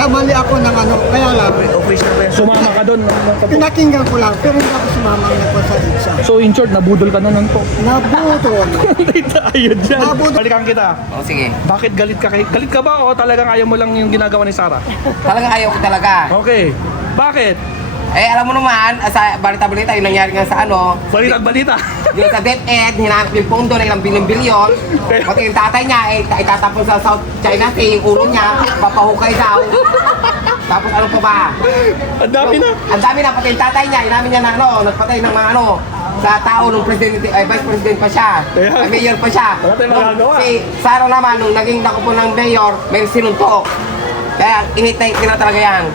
nagkamali ako ng ano, kaya lang, Sumama ka doon. pinakinggan ko lang, pero hindi ako sumama ng nagpasa-exam. So in short, nabudol ka na nun po. Nabutol. Ayun dyan. Nabudol. Balikan kita. O sige. Bakit galit ka? Galit ka ba o talagang ayaw mo lang yung ginagawa ni Sarah? Talagang ayaw ko talaga. Okay. Bakit? Eh, alam mo naman, sa balita-balita, yung nangyari nga sa ano, Balita. yung sa DepEd, hinanap yung pondo na ilang bilyon-bilyon. Pati yung tatay niya, itatapon sa South China Sea, yung ulo niya, papahukay daw. Tapos ano pa ba? Ang dami na. Ang dami na, pati yung tatay niya, inamin niya na ano, nagpatay ng mga ano, sa tao nung presidente, ay vice president pa siya, ay mayor pa siya. Wala tayong magagawa. Si Sara naman, nung naging nakupo ng mayor, may sinuntok. Kaya initay na talaga yan.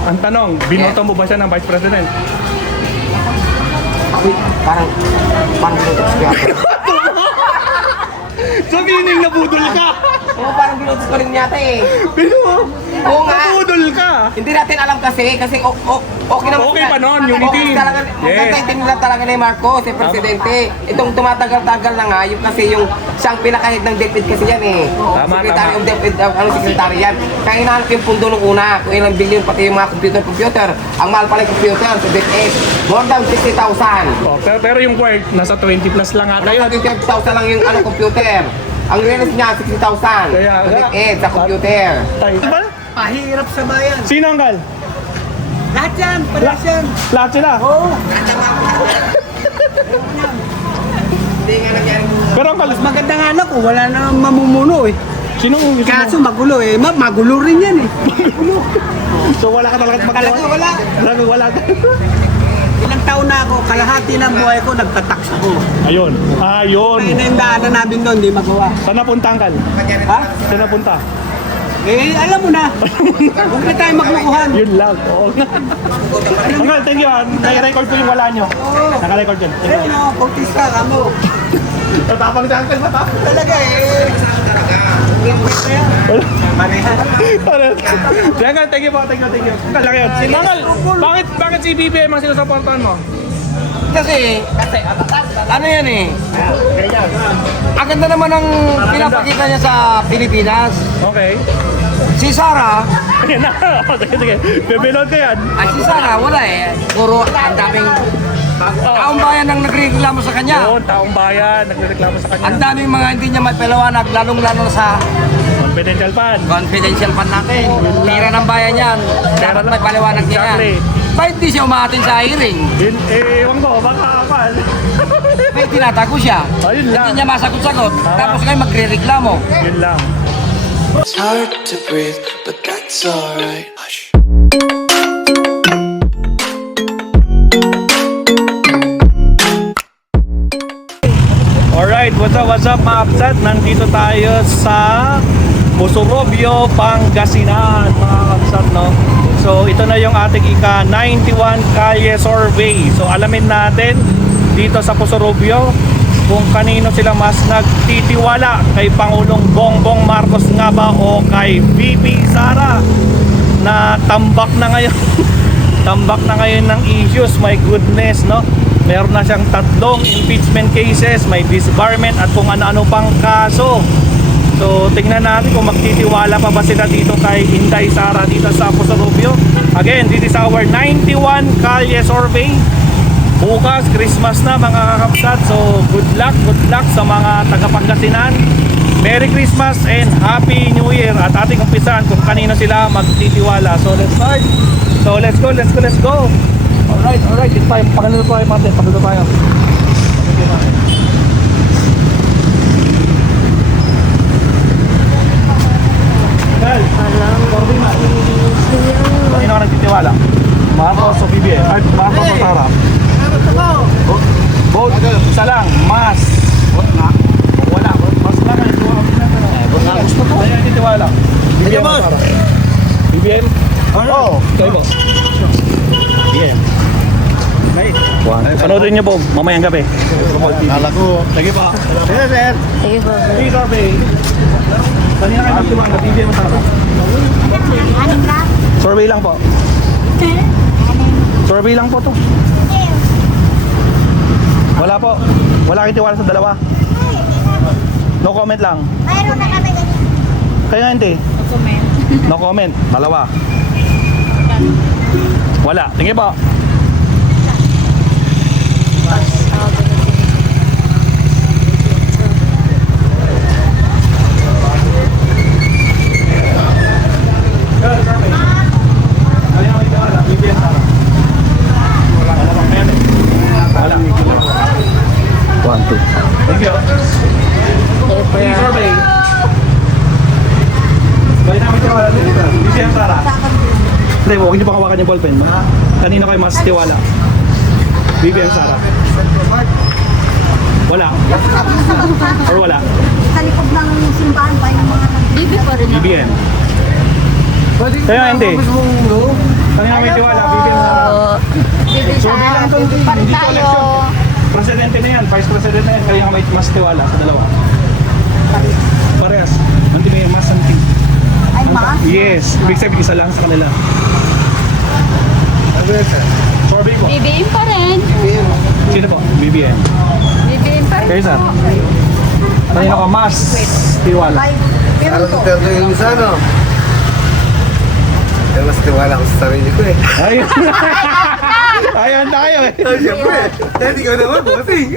Ang tanong, binoto mo ba siya ng Vice President? Uy, parang binutos ko yan. So meaning nabudol ka? Oo, parang binutos ko rin yata eh. Oo nga. Nabudol ka? Hindi natin alam kasi okay naman. Okay pa nun, unity. Okay talaga, Yes. nila talaga ni Marcos, si Presidente. Itong tumatagal-tagal na nga, yung kasi yung siyang pinakahid ng DepEd kasi yan eh. Tama, Secretary tama. of DepEd, secretary yan. Kaya hinahanap yung pundo nung una, kung ilang billion, pati yung mga computer. Ang mahal pala yung computer sa DepEd, more than 60,000. Oh, pero yung work, nasa 20 plus lang ata yun. 12,000 lang yung computer. Ang release niya, 60,000. Kaya Sa nga. DepEd, sa computer. Diba? Pahirap sa bayan. Sino ang gal? Lahat yan, palas yan. Lahat sila? Oo. Hindi nga nangyari. Pero ang gal, Mas maganda nga na kung wala na mamumuno eh. sinong Kaso magulo eh. Magulo rin yan eh. So wala ka talaga magagawa? Talaga wala. Talaga wala ka. Ilang taon na ako, kalahati ng buhay ko, nagtatax ako. Ayun. Ayun. Kaya na yung daanan namin doon, di magawa. Saan napunta ang gal? Ha? Saan napunta? Eh, alam mo na. Huwag na tayo maglukuhan. Yun lang. Oo. Anggal, thank you. Naka-record ko yung wala nyo. Naka-record yun. Eh, no, kultis ka, kamo. Matapang sa angkal, matapang. Talaga eh. Anggal, thank you po, thank you. Talaga yun. Anggal, bakit si BBM ang sinusuportahan mo? Kasi, ano yan eh? Ang ganda naman ang pinapakita niya sa Pilipinas. Okay. Si Sara, Ayan na. Sige. Bebelod ka yan. si Sara wala eh. Puro ang daming taong bayan ang nagreklamo sa kanya. Yun, taong bayan, nagreklamo sa kanya. Ang daming mga hindi niya mapalawanag, lalong-lalo na sa Confidential fund. confidential fund natin. Tira ng bayan yan. Dapat may paliwanag niya Exactly. yan. Bakit di siya umatin sa hearing? Yun, ewan ko, baka akal. May tinatago siya. Ayun lang. Hindi niya masagot-sagot. Tapos ngayon magre-reklamo. Yun lang. It's hard to breathe, but that's alright. Hush. Alright, what's up mga kapsat? Nandito tayo sa Musurobio, Pangasinan mga kapsat, no? So ito na yung ating ika-91 Kalye Survey. So alamin natin dito sa Musurobio kung kanino sila mas nagtitiwala, kay Pangulong Bongbong Marcos nga ba o kay VP Sara na tambak na ngayon. Tambak na ngayon ng issues, my goodness, no? Meron na siyang 3 impeachment cases, may disbarment at kung ano-ano pang kaso. So tingnan natin kung magtitiwala pa ba sila dito kay Inday Sara dito sa Musurobio. Again, this is our 91 Kalye Survey. Bukas, Christmas na mga kakapsat. So good luck sa mga taga-Pangasinan. Merry Christmas and Happy New Year. At ating umpisan kung kanino sila magtitiwala. So let's start. So let's go. Alright, it's time. Pagano tayo Martin, pagano tayo. Well, kanino ka nagtitiwala? Marcos o BBM? Ay, Marcos o Sara? Vote, isa lang, mas. Wala, mas lang. Gusto ko. Kaya nagtitiwala. BBM o Sara? BBM? Oo. Kayo po? BBM. Panoodin niyo po mamayang gabi. Kala ko. Sige pa. Sige, sir. Please survey. Kanina kayo magtiwala, BBM o Sara? Survey lang po. Survey lang po to. Wala po. Wala kang tiwala sa dalawa. No comment lang. Mayroon na kami ganyan. Kaya nga hindi. Comment. No comment. Dalawa. Wala. Tingin po. Wala. 1, 2. Thank you. Please survey. Bali namin siya wala dito. Hindi siya Sara. Hindi, huwag niyo pa kawakan yung ballpen. Kanino kayo mas tiwala? BBM Sara. Wala. Or wala? Sa likod ng simbahan pa yung mga bibi pa rin. BBM. Kaya hindi. Kanino may tiwala? BBM Sara. Bibi siya, bibi pa rin tayo. Presidente na yan, Vice President na yan. Kanino may mas tiwala sa dalawa? Parehas. Manti may mas something. Ay, ma? Yes. Ibig sabihin isa lang sa kanila. Sorbet po. BBM pa rin. Sino po? BBM. BBM pa rin. Kayo sir? Kanino ka mas tiwala? Ay, pero Parang to. Duterte yung isa, no? Kaya mas tiwala ko sa sarili ko eh. Ayun. Ayan tayo eh. Oh, siyempre. Dahil ikaw naman, bossing.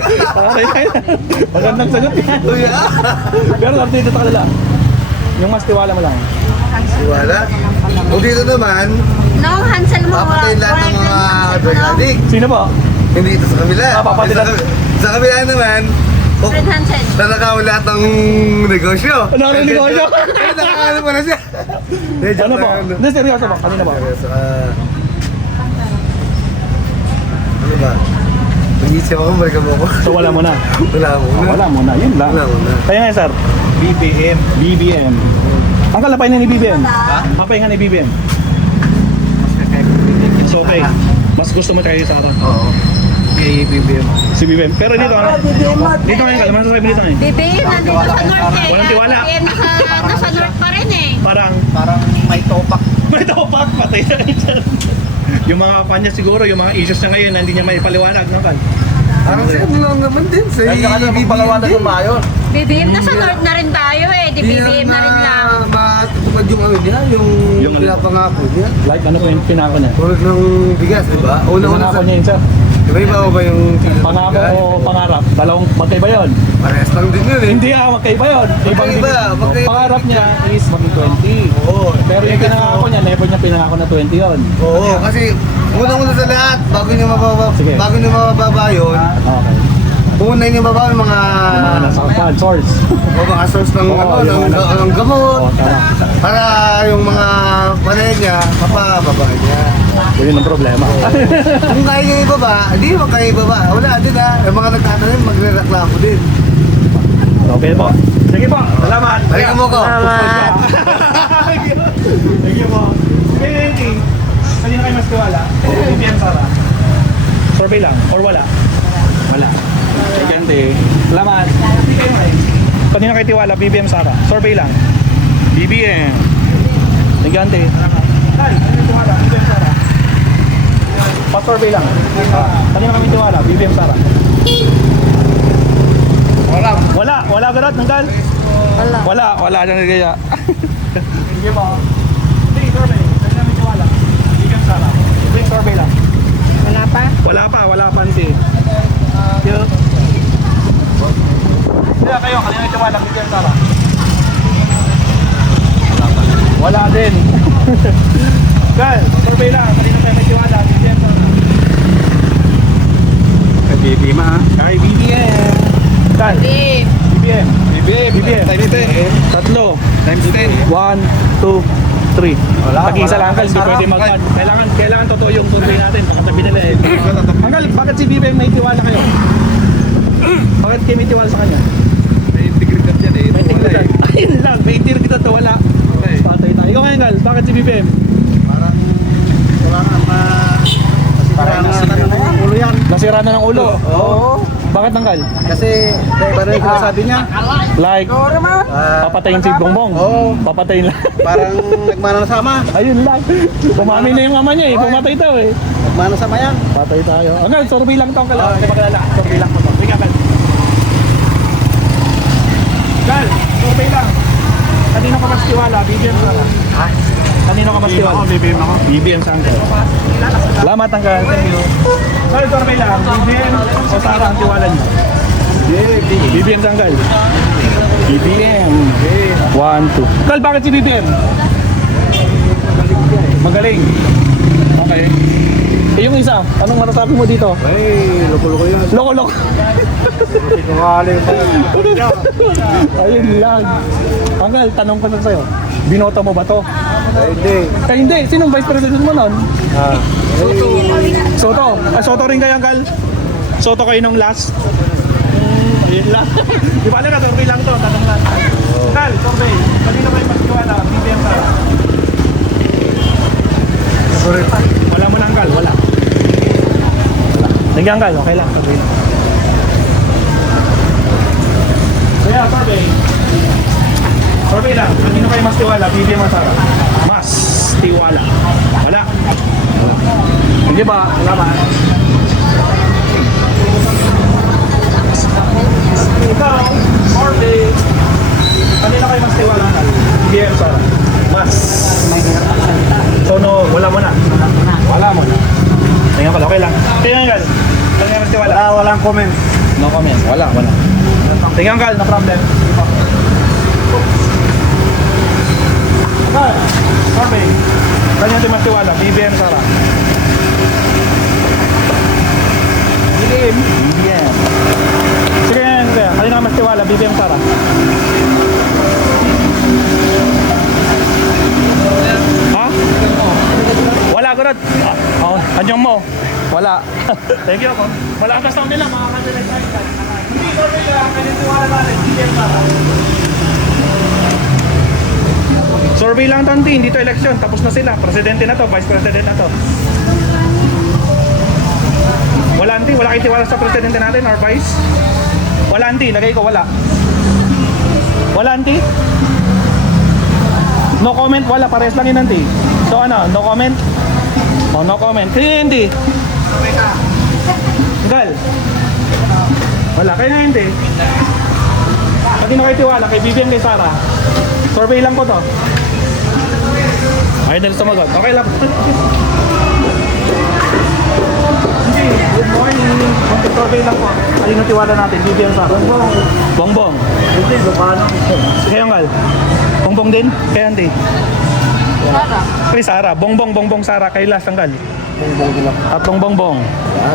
Magandang sagot yan. Oh, yeah. Pero update ito kanila. Yung mas tiwala mo lang. Tiwala. O dito naman, No, Hansel mo. papatayin lahat ng mga drug addict. Sino po? Hindi ito sa kabila. Papatayin lahat. Sa kabila naman, Fred Hansel. nanakaw lahat ng negosyo. Ano ang negosyo? Nakakaano pa na siya. Ano po? Hindi, seryoso po. Kanina po? Ano ba? Nag-iisip ako, balikan mo ako. So wala mo na. Wala mo na. Wala mo na. Yun lang. Wala mo na. Kaya nga sir. BBM. BBM. Ang kalapain ni BBM. Papahinga ni BBM. So okay. Mas gusto mo tayo sa akin. Oo. Kay BBM. Si BBM. Pero dito nga. Dito ngayon ka. Masasabi dito ngayon. BBM nandito sa North eh. Walang tiwala. BBM nasa North pa rin eh. Parang may topak. May topak. Patay na rin siya. Yung mga kanya siguro, yung mga issues na ngayon, hindi niya may paliwanag, no, Kal? Parang sa ano lang naman din. Sa BBM din. BBM nasa North na rin tayo eh. Di BBM na rin lang. matutupad yung ano niya, yung Yung ano? pinapangako niya. Like, ano po yung pinako niya? Tulad ng bigas, di ba? Una-una Pinako sa... niya yun, sir. Iba-iba ba yung... Pangako o pangarap? Dalawang magkaiba yun. Parehas lang din yun eh. Hindi magkaiba yun. Magkaiba, magkaiba. Pangarap niya is maging 20. Oo. Pero yung pinangako niya, never niya pinangako na 20 yun. Oo, kasi unang-una sa lahat, bago niyo Sige. mababa yun, Okay. una niyo mababa yung mga... Yung mga nasa fan, source. o mga source ng, Oo, ano, yung ng, mga- ng gamot, Oo, tama. para yung mga panay niya, mapababa niya. Yun ang problema. Kung kaya niya ibaba, hindi mo kaya ibaba. Wala din ha, yung mga nagtatanim, magre-reklamo din. Okay po. Sige po. Salamat. Balikan mo ko. Salamat. Thank you po. Okay. Kanina kayo mas tiwala? BBM Sara. Survey lang? Or wala? Wala. Gante. Salamat. Kanina kayo tiwala? BBM Sara. Survey lang? BBM. Gante. Tay, kanina tiwala? BBM Sara. Pa-survey lang. Kanina kami tiwala? BBM Sara. Wala ganun, nanggal? Wala dyan kaya. Sige po. Hindi, survey. Kanina kami tiwala? BBM Sara. Quick survey lang. Wala pa, hindi. Yo. Kaya kayo, kanina tiwala? BBM Sara. Wala din. Gal, survey lang. Kanina kayo may tiwala? BBM Sara. Kay BBM ha? Kay BBM. Gal. BBM. BBM. Tatlo. Times 10. 1, 2, 3. Tag-isa lang, Uncle. Hindi pwede mag-add. Kailangan totoo yung survey natin. Pakatabi nila eh. Uncle, bakit si BBM may tiwala kayo? Bakit kayo may tiwala sa kanya? May integridad yan eh. May integridad. Ayun lang, may integridad to wala. Patay tayo. Ikaw ngayon, Uncle, bakit si BBM? Parang wala nga Nasira na ng ulo. Oo. Bakit, Uncle? Kasi iba na yung sinasabi niya. Like, papatayin si Bongbong. Oo. Papatayin lang. Parang nagmana na sama. Ayun lang. Umamin na yung ama niya eh. Pumatay daw eh. Nagmana sama yan. Patay tayo. Uncle, survey lang to, Uncle. Hindi magalala. Survey lang mo to. Sige, Uncle. Uncle, survey lang. Kanino ka mas tiwala? BBM Sara? Ha? Kanino ka mas tiwala? BBM ako. BBM sa Uncle. Salamat Uncle. Thank you. Sorry, Torbe lang. BBM o Sara ang tiwala niyo? BBM sa Uncle. BBM. 1, 2. Uncle, bakit si BBM? Magaling. Okay. Eh, yung isa, anong masasabi mo dito? Ay, loko-loko yan. Loko-loko. Sinungaling pa. Ayun lang. Uncle, tanong ko lang sa'yo. Binoto mo ba to? Ay, hindi. Eh, hindi. Sinong vice president mo nun? Ah. Soto. Soto rin kayo, Uncle? Soto kayo nung last? Ayun lang. Di ba na, survey lang to. Tanong lang. Uncle, survey. Kanino kayo magkiwala? BBM ka? Wala mo na, Uncle. Wala. Sige, Uncle. Okay lang. Survey lang. Kaya, survey. Survey lang. Kanino kayo mas tiwala? BBM o Sara? Mas tiwala. Wala. Hindi ba? Wala ba? Ikaw, survey. Kanino kayo mas tiwala? BBM o Sara? Mas. So, no, wala mo na. Wala mo na. Tingnan pala, okay lang. Tingnan ka. Kanino mas tiwala? Walang comment. No comment. Wala. Tingnan ka, no problem. Okay. Survey. Kanino tayo mas tiwala? BBM, Sara? BBM. Sige yan, kaya. Kanino ka mas tiwala? BBM, Sara? Ha? Wala, kurot. Oh, kanyang mo. Wala. Thank you ako. Wala ang kasama nila, makakadirect tayo. Hindi, survey ka. Kanino tiwala natin? BBM, Sara? Survey lang tanti, hindi to election. Tapos na sila. Presidente na to, vice president na to. Wala anti, wala kayo tiwala sa presidente natin or vice? Wala anti, lagay ko wala. Wala anti? No comment, wala. Parehas lang yun anti. So ano, no comment? Oh, no comment. Kaya hindi. Gal. Wala, kaya nga hindi. Pati na kayo tiwala, kay BBM, kay Sara. Survey lang ko to. Ay, dahil sumagot. Okay lang. Hindi, good morning. Survey lang po. Ayun ang tiwala natin. BBM Sara. Bongbong. Hindi, Lucano. Kaya Ngal. Bongbong din? Kaya hindi. Sara. Kay Sara. Bongbong, Sara. Kay Las Ngal. Bongbong din ako. Tatlong bongbong.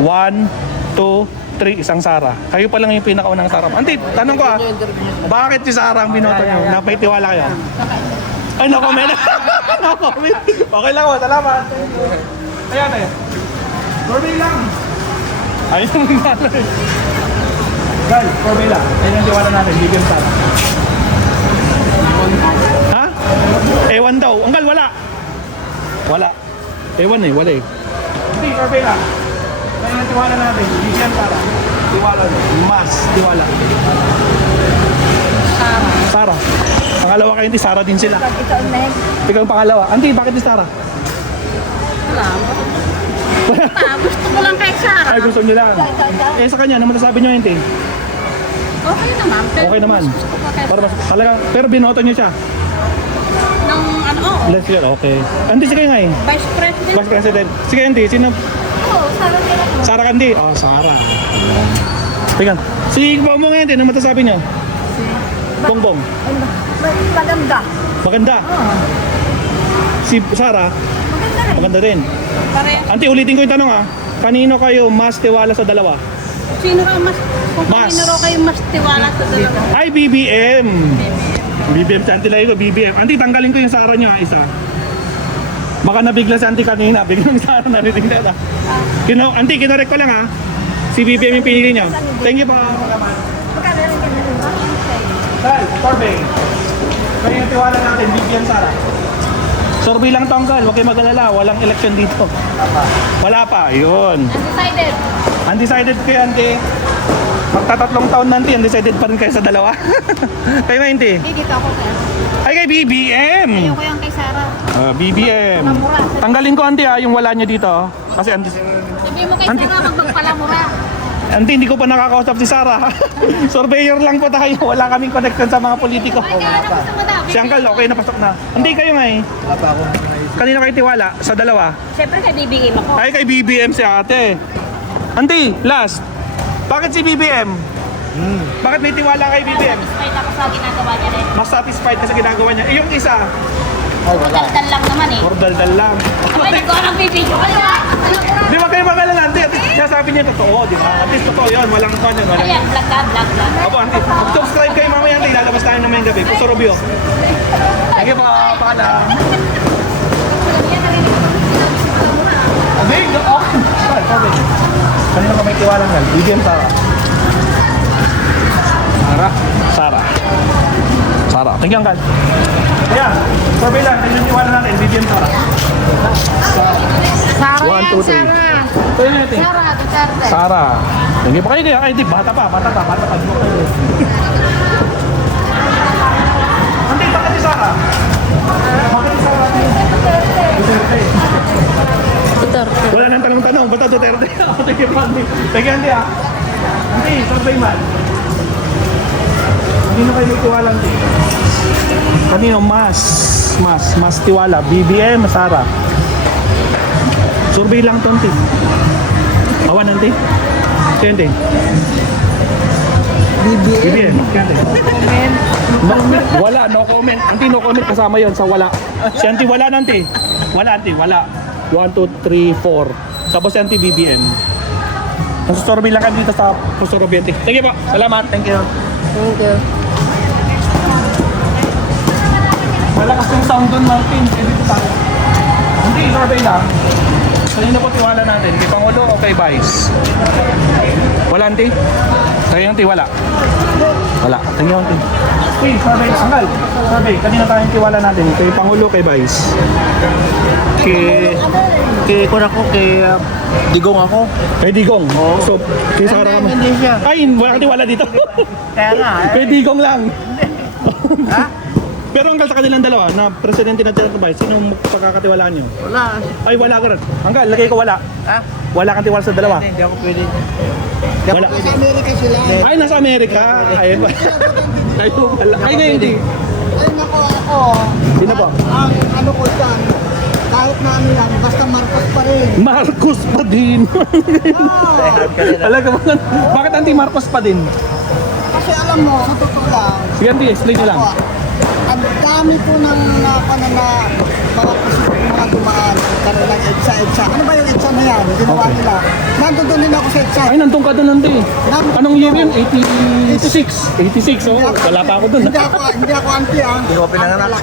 1, 2, 3, isang Sara. Kayo pa lang yung pinakaunang Sara. Ante, tanong ko bakit si Sara ang binoto nyo? Napay-tiwala kayo? Ay, no comment. No comment. Okay lang ako, salamat. Kaya tayo. Survey lang. Ayun yung nanay. Guys, survey lang. Ayun yung tiwala natin. BBM Sara. Ha? Ewan daw. Anggal, wala. Wala. Ewan eh, wala eh. Hindi, survey lang. Kaya ang tiwala natin, BBM Sara. Tiwala nyo. Mas tiwala. Sara. Pangalawa kayo, hindi Sara din sila. Ikaw next. Ikaw ang pangalawa. Auntie, bakit ni Sara? Wala. Gusto ko lang kay Sara. Ay, gusto nyo lang. Eh, sa kanya, ano masasabi nyo, Auntie? Okay naman. Pero Okay naman. Gusto ko pa kay Para mas, talagang, pero binoto nyo siya. Nung ano, oo. Let's hear, okay. Auntie, sige nga eh. Vice President. Vice President. Sige, Auntie, sino? Oo, Sara din ako. Sara Kandi. Oh, Sara. Tingnan. Si Bongbong ngayon din, ano masasabi nyo? Bongbong. Maganda. Maganda. Si Sara, Maganda rin. maganda rin. Pareho. Auntie, ulitin ko yung tanong Kanino kayo mas tiwala sa dalawa? Sino raw mas, kung Mas. kanino raw kayo mas tiwala sa dalawa? Ay, BBM. BBM si Auntie Layo, BBM. Auntie, tanggalin ko yung Sara nyo isa. Baka nabigla si Auntie kanina. Biglang Sara nariting na. Auntie, kinorek ko lang Si BBM yung pinili nyo. Thank you po. Sal, survey. Kaya yung tiwala natin, BBM Sara. Survey lang to, Uncle. Huwag kayo mag-alala. Walang election dito. Wala pa. Yun. Undecided. Undecided kayo, Auntie. Magtatatlong taon na, Auntie. Undecided pa rin kayo sa dalawa. Kayo nga, Auntie. Dito ako kay. Ay, kay BBM. Ayoko yung kay Sara. BBM. Tanggalin ko, Auntie, yung wala nyo dito. Kasi Sabi mo kay Sara, magpagpalamura. Hindi ko pa nakakausap si Sarah. Surveyor lang po tayo. Wala kaming connection sa mga politiko. Ay, kaya na gusto mo daw. Si Uncle, okay, napasok na. Hindi kayo nga eh. Aba ako. Kanina kayo tiwala sa dalawa. Siyempre kay BBM ako. Ay, kay BBM si ate. Auntie, last. Bakit si BBM? Bakit may tiwala kay BBM? Satisfied ako sa ginagawa niya rin. Mas satisfied ka sa ginagawa niya. Eh, yung isa, Daldal lang naman eh. or daldal lang. Abay, nagkaroon ng video kayo ha. Di ba kayo magalala, auntie? At least sinasabi niya totoo, di ba? At least totoo yun. Walang kwan yun. Walang... Ayan, vlog ka, vlog. Opo, auntie. Subscribe kayo mamaya, auntie. Lalabas tayo naman yung gabi. Puso Rubio. Sige po, paalam. Big! Oh! Sorry. Kanina ka may tiwala nga. BBM Sarah. Sarah. Thank you, Uncle. Kaya, sabi lang, kanina tiwala natin. BBM Sarah. Sarah 1, 2, 3. Ito yun natin. Sarah, Duterte. Sarah. Hindi pa kayo kaya. Ay, di, bata pa. Di mo kayo. Hindi, bakit si Sarah? Bakit si Sarah? Duterte. Wala nang tanong-tanong. Basta Duterte. Thank you, Andy. Thank you, Andy, ah. Andy, survey man. Kanino kayo may tiwala, Andy? Kanino? Mas tiwala. BBM, Sarah. Survey lang to, Andy. Awan, Andy? Kaya, Andy? BBM. Kaya, Andy? Wala, no comment. Andy, no comment kasama yon sa wala. Si Andy, wala, Andy. Wala, Andy, wala. 1, 2, 3, 4. Tapos si Andy, BBM. Nasusurvey lang kami dito sa Puso Rubio. Thank you po. Salamat. Thank you. Malakas yung sound doon, Martin. Dito tayo. Hindi, survey lang. Kanina po tiwala natin. Kay Pangulo o kay Vice? Wala, Auntie? Tayo, Auntie, wala. Wala. Thank you, Auntie. Hey, survey lang. Anggal, survey. Kanina tayong tiwala natin. Kay Pangulo, kay Vice? Kay Digong ako. Kay Digong? Oo. So, kay Sarah ka Hindi siya. Ay, wala kang tiwala dito. Kaya nga. Kay Digong lang. Ha? Pero hanggang sa kanilang dalawa, na presidente na tinatabay, sino pagkakatiwalaan nyo? Wala. Ay, wala ka rin. Hanggang, lagay ko wala. Ha? Wala kang tiwala sa dalawa. Hindi ako pwede. Wala. Sa Amerika sila. Ay, nasa Amerika. Ay, ba? Ay, wala. Ay, na hindi. Ay nako ako. Sino po? Ang ano ko dyan, kahit na ano yan, basta Marcos pa rin. Marcos pa din. Talaga ba? Bakit anti-Marcos pa din? Kasi alam mo, sa totoo lang, Sige, Auntie, explain nyo lang. ako, ang dami po ng mga mga dumaan, karoon ng EDSA. Ano ba yung EDSA na yan? Ginawa Okay. nila. Nandun doon din ako sa EDSA. Ay, nandun ka doon, Auntie. Anong year yun? 86. 86, oh. Wala pa ako doon. Hindi ako anti ah. Hindi ko pinanganak.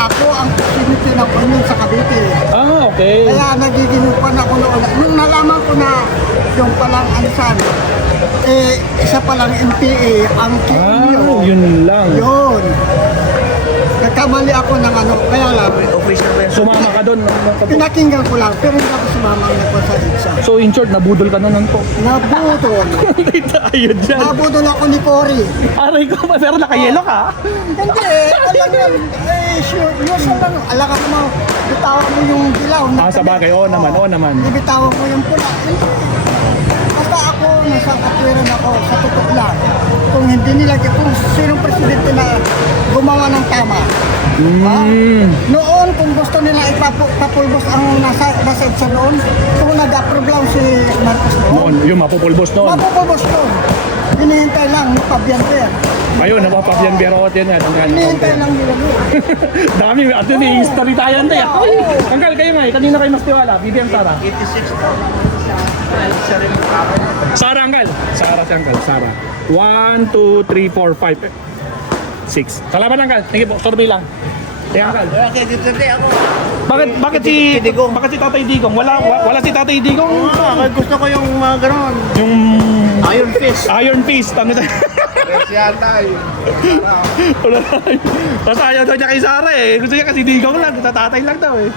Ako ang presidente ng Union sa Cavite. Ah, okay. Kaya nagiginupan ako noon. Nung nalaman ko na yung palang ansan, isa palang MPA ang Ah, QEO. yun lang. Yun. Nagkamali ako ng ano, kaya lang, Official ba yan? Sumama ka doon. pinakinggan ko lang, pero hindi ako sumama ng sa EDSA. So, in short, nabudol ka na nun po. Nabudol. Ayun dyan. Nabudol ako ni Cory. Aray ko, pero nakayelo ka. Hindi, alam yan. Sure, usual lang. Alam ka mo, bitawan mo yung dilaw. Ah, sa bagay. Oo naman, oo naman. Bibitawan mo yung pula. Basta ako, nasa katwiran ako, sa totoo lang. Kung hindi nila, kung sinong presidente na gumawa ng tama. Noon, kung gusto nila ipapulbos ang nasa EDSA noon, kung nag-approve lang si Marcos noon, Noon, yung mapupulbos noon. mapupulbos noon. Hinihintay lang, pabiyanter. Ayun, napapabyan biyarot yan. Hinihintay lang nila yun. Dami, at yun, history tayo yan. Anggal, kayo nga, kanina kayo mas tiwala. BBM Sarah. 86 po. Sarah, Anggal. Sarah si Anggal, Sarah. 1, 2, 3, 4, 5, 6. Salamat, Anggal. Tingin po, survey lang. Tingin, Anggal. Kaya kay Duterte ako. Bakit si Tatay Digong? Wala si Tatay Digong. Kaya gusto ko yung mga ganon. Yung Iron Fist. Iron Fist, ano tayo? Siya tayo. Wala tayo. Tapos ayaw daw niya kay Sarah eh. Gusto niya kasi Digong lang, tatay lang daw eh.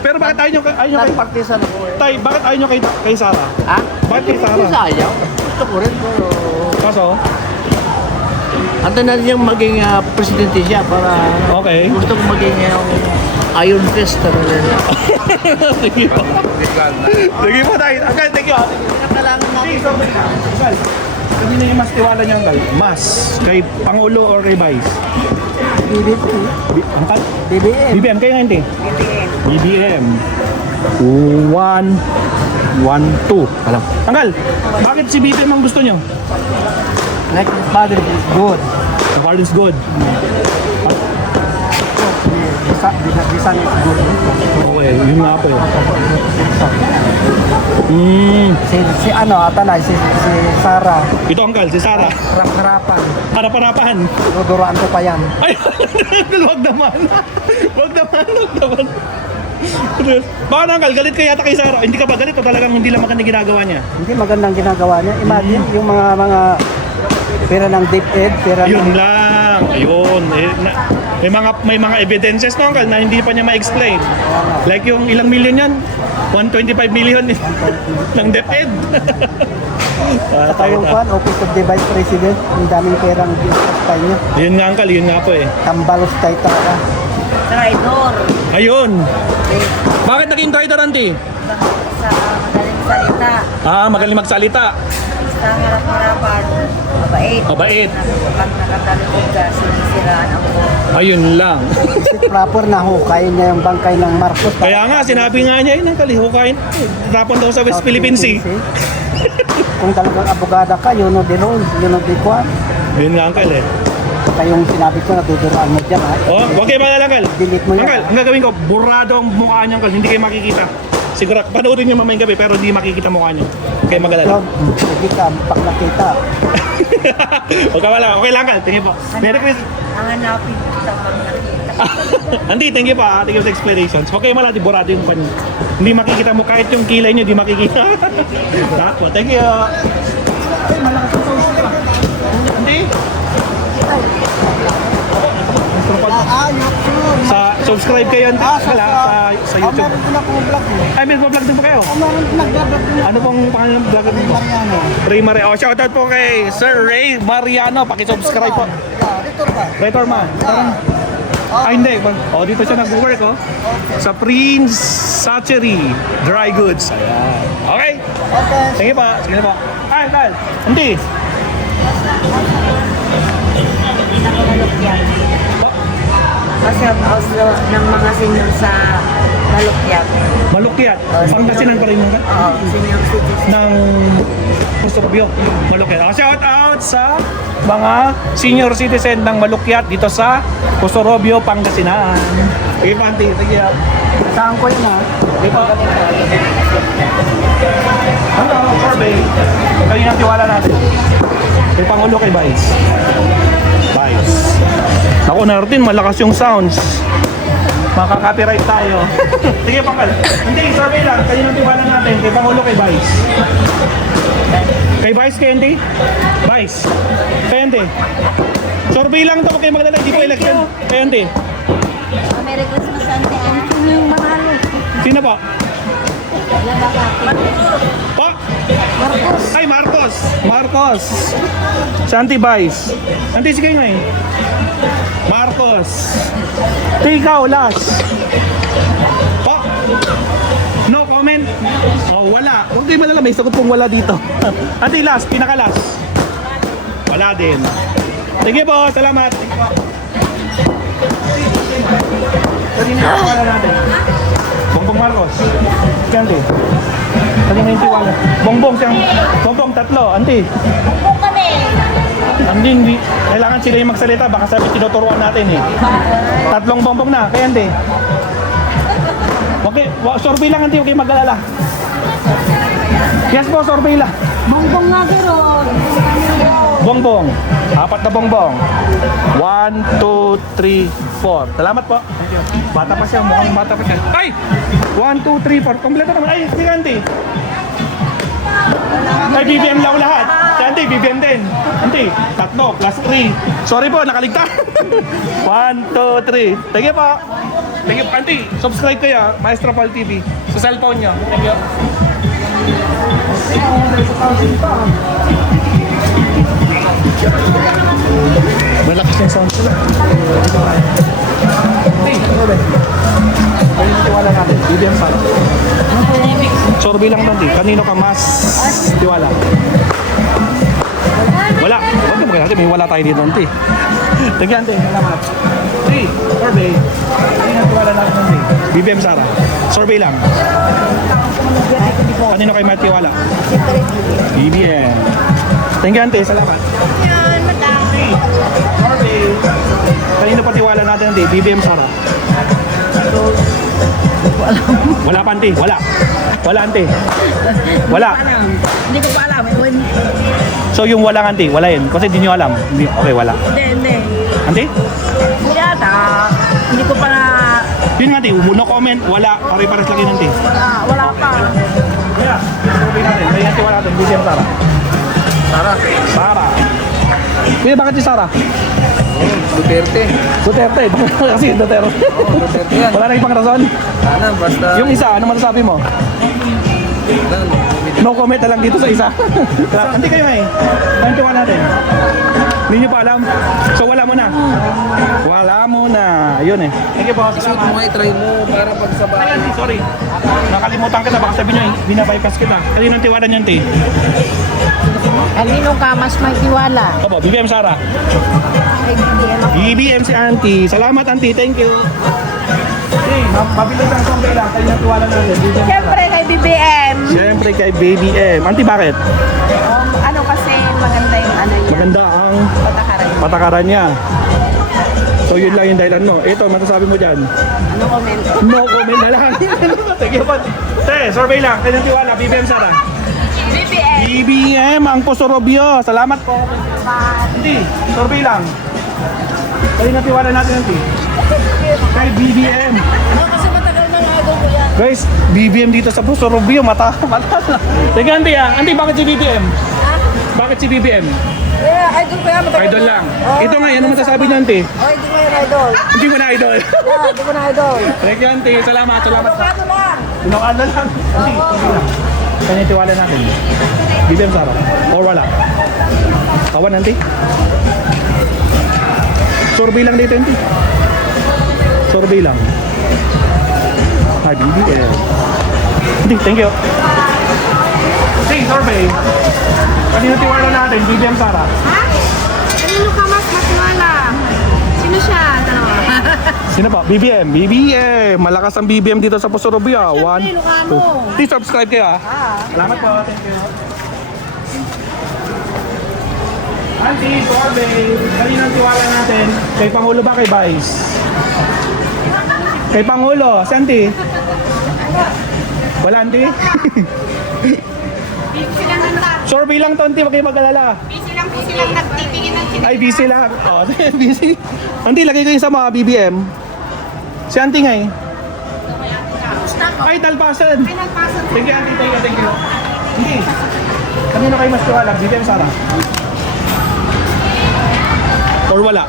Pero bakit ayaw niyo kay Nagpartisan ako eh. Tay, bakit ayaw niyo kay Sarah? Ha? Bakit kay Hindi Sarah? sayaw. Gusto ko rin pero... Kaso? Ante na rin yung maging presidente siya para... Okay. Gusto ko maging yung Iron Fist talaga. Sige po. Sige po tayo. Uncle, thank you. Uncle, hindi na yung mas tiwala niya, Uncle. Mas. Kay Pangulo or kay Vice? Uncle? BBM. BBM kayo nga hindi? BBM. 1, 2. Alam. Uncle, bakit si BBM ang gusto niyo? Like father is good. The bar is good. The son is good. Okay, yun nga po eh. Si ano, Atanay, si Sarah. Ito, Uncle, si Sarah. Harapan. Para-parapahan. Duduruan ko pa yan. Ay, wag naman. Wag naman. Baka na, Uncle, galit ka yata kay Sarah. Hindi ka ba galit o talagang hindi lang maganda ginagawa niya? Hindi magandang ginagawa niya. Imagine yung mga pera ng DepEd, pera Yun ng... lang. Ayun. May mga evidences no, Uncle, na hindi pa niya ma-explain. Like yung ilang million yan? 125 million ng DepEd. Saka yung kwan, Office of the Vice President, ang daming perang ginastay niya. Yun nga, Uncle, yun nga po eh. Tambalos tayo talaga. Traidor. Ayun. Bakit naging traitor, Auntie? Sa madaling salita. Magaling magsalita. Sa harap-harapan. Mabait. Mabait. Pag nakatalikod ka, sinisiraan ang buhay. Ayun lang. Is it proper na hukay niya yung bangkay ng Marcos? Kaya nga, sinabi nga niya yun, Uncle, hukain. Tapon daw sa West Philippine Sea. Kung talagang abogada ka, you know the rules, you know the kwan. Yun nga, Uncle eh. Kayong sinabi ko, natuturoan mo dyan, ha? Oh, huwag kayo malala, Uncle. Delete mo yan. Uncle, ang gagawin ko, burado ang mukha niya, Uncle. Hindi kayo makikita. Siguro, panoorin niyo mamayang gabi, pero hindi makikita mukha niyo. Huwag kayo magalala. Sige ka, pag nakita. Huwag ka wala. Okay lang, Uncle. Thank you po. Merry Christmas. Ang hanapin kita pag nakita. Hindi, thank you pa. Thank you sa explanations. Huwag kayo malati, burado yung mukha niyo. Hindi makikita mo, kahit yung kilay niyo, hindi makikita. Tapo, thank you. Hindi. Sa subscribe kayo sa YouTube. Meron din akong vlog eh. Ay, may vlog din po kayo. Meron din nag-vlog din Ano pong pangalan ng vlog mo? Mariano. Ray Mariano. Oh, shoutout po kay Sir Ray Mariano. Paki-subscribe po. Dito ba? Writer man. Hindi. Oh, dito siya nag-work oh. Sa Prince Sachery Dry Goods. Ayan. Okay. Okay. Sige pa. Sige na po. Ay, Tal. Hindi. Masarap house ng mga senior sa Malukyat. Malukyat. Pangasinan pa rin mo ka? Oo, senior citizen. Ng Pusobyo. Malukyat. Shout out sa mga senior citizen ng Malukyat dito sa Pusorobio, Pangasinan. Okay, Panty. Sige. Saan ko yun, ha? Dito. Ano? Survey. Kanina ang tiwala natin. Kay Pangulo, kay Vice. Vice. Ako na rin, malakas yung sounds. Makaka-copyright tayo. Sige, Pangal. Hindi, survey lang. Kanina ang tiwala natin. Kay Pangulo, kay Vice. Kay Vice, kay Andy? Vice. Kay Andy. Survey lang to. Kay magdala. Hindi pa election. Kay Andy. Merry Christmas, Auntie Anne. Sino yung mahal? Sino po? Pa? Marcos. Ay, Marcos. Marcos. Sa Anti-Vice. Anti-sige ngayon. Marcos. Ikaw, last. Pa? No comment? Oh, wala. Huwag kayo malala. May sagot pong wala dito. Anti-last. Pinaka-last. Wala din. Sige po. Salamat. Sige po. Kanina yung wala natin. Bongbong Marcos. Si Auntie. Kanina yung tiwala. Bongbong siyang. Bongbong tatlo. Auntie. Buko kami. Auntie, kailangan sila yung magsalita. Baka sabi tinuturuan natin eh. Tatlong bongbong na. Kaya Auntie. Okay. Survey lang Auntie. Okay, mag-alala. Yes po, survey lang. Bongbong nga gano'n. Bongbong. 4 na bongbong. 1, 2, 3, 4. Salamat po. Bata pa siya. Mukhang bata pa siya. Ay! 1, 2, 3, 4. Kompleto naman. Ay, si Auntie. Ay, BBM lang lahat. Si Auntie, BBM din. Auntie, 3 plus 3. Sorry po, nakaligtas. 1, 2, 3. Thank you po. Thank you, Auntie. Subscribe kayo, Maestro Pal TV. Sa cellphone nyo. Thank you. Malakas yung sound sila. Hey, sorbe. Kanino tiwala natin? BBM Sara. Sorbe lang natin. Kanino ka mas tiwala? Wala. Huwag ka magkakati. May wala tayo dito, Auntie. Tagyan, Auntie. Salamat. Hey, sorbe. Kanino tiwala natin, Auntie? BBM Sara. Sorbe lang. Kanino kayo matiwala? BBM. Thank you, Auntie. Salamat. Yan, madami. Sorbe. Kanino patiwala natin, Auntie? BBM Sara. Wala pa, Auntie. Wala. Wala, Auntie. Wala. Hindi ko pa alam. So yung wala, Auntie, wala yun. Kasi di nyo alam. Hindi, okay, wala. Hindi. Auntie? Hindi yata. Hindi ko pa na... Yun nga, Auntie. No comment. Wala. Pare-pares lang yun, Auntie. Wala pa. Yeah. Survey natin. May Auntie, wala natin. BBM Sara. Sara. Pili, bakit si Sara? Duterte. Duterte. Kasi Duterte. Duterte yan. Wala na ibang rason? Sana, basta... Yung isa, ano masasabi mo? No comment na lang dito sa isa. Hindi kayo nga eh. Anong tiwala natin? Hindi nyo pa alam? So wala mo na? Wala mo na. Yun eh. Thank you po. Shoot mo nga, try mo para pagsabay. Ayan, sorry. Nakalimutan kita. Baka sabi nyo eh. Binabypass kita. Kanino ang tiwala niyan, T? Kanino ka mas may tiwala? Opo, BBM Sara. Ay, BBM ako. BBM si Auntie. Salamat, Auntie. Thank you. Hey, mabilis ang survey lang. Kanino ang tiwala natin? BBM Sara. Siyempre kay BBM. Siyempre kay BBM. Auntie, bakit? Ano kasi maganda yung ano niya. Maganda ang Patakaran. patakaran niya. So yun lang yung dahilan mo. Ito, masasabi mo dyan. Ano comment? No comment na lang. Sige po. Te, survey lang. Kanyang tiwala, BBM Sara. BBM. BBM, ang Posorobio. Salamat po. Hindi, survey lang. Kanyang tiwala natin, Auntie. Kay BBM. Kasi matagal na nagaw ko yan. Guys, BBM dito sa Posorobio. Mata. Teka, Auntie ah. Auntie, bakit si BBM? Bakit si BBM? Yeah, idol ko yan. Matagal Idol na. lang. Ito nga, ano masasabi niyo, Auntie? Oh, hindi ko yan idol. Hindi mo na idol. Yeah, hindi ko na idol. Thank you, Auntie. Salamat. Salamat. Ano lang? Inukaan na lang. Auntie, survey lang. Kanyang tiwala natin. BBM Sara. Or wala? Awan, Auntie? Survey lang dito, Auntie. Survey lang. Hi, BBM. Auntie, thank you. Hey, survey. Kanino tiwala natin? BBM Sara. Ha? Kanino ka mas matiwala? Sino siya? Dalawa. Sino pa? BBM. BBM. Malakas ang BBM dito sa Posorobio. Siyempre, Ilocano. Please subscribe kayo ah. Salamat po. Thank you. Auntie, survey. Kanino ang tiwala natin? Kay Pangulo ba kay Vice? Kay Pangulo. Si Auntie? Wala, Auntie? Survey lang to, Auntie. Huwag kayo mag-alala. Busy lang po silang nagtitingin ng Ay, busy lang. Oh, busy. Auntie, lagay ko yung sa mga BBM. Si Auntie nga eh. Ay, Dalpasan. Thank you, Auntie. Thank you. Hindi. Kanino kayo mas tiwala? BBM Sara? Or wala?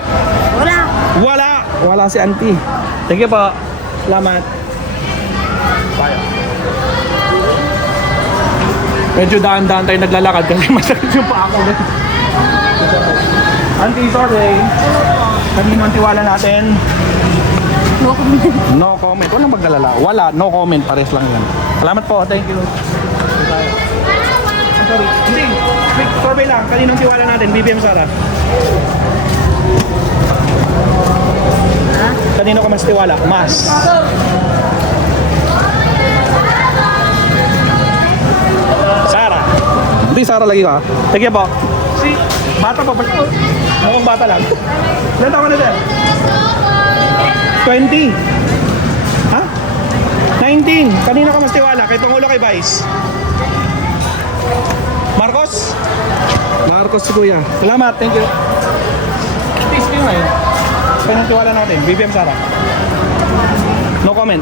Wala. Wala! Wala si Auntie. Thank you po. Salamat. Bye. Medyo daan-daan tayo naglalakad kasi masakit yung paa ko. Auntie, sorry. Kanino ang tiwala natin? No comment. No comment. Walang magdalala. Wala. No comment. Pares lang yan. Salamat po. Thank you. Sorry. Hindi. Quick survey lang. Kanino ang tiwala natin? BBM Sara. Kanino ka mas tiwala? Mas. Sara. Hindi, Sara lagi ka. Sige po. Si, bata pa ba? Mukhang bata lang. Ilan taon ka na din? 20. Ha? 19. Kanino ka mas tiwala? Kay Pangulo, kay Vice? Marcos? Marcos si Kuya. Salamat. Thank you. Please, kayo ngayon. Kaya ng tiwala natin. BBM Sara. No comment.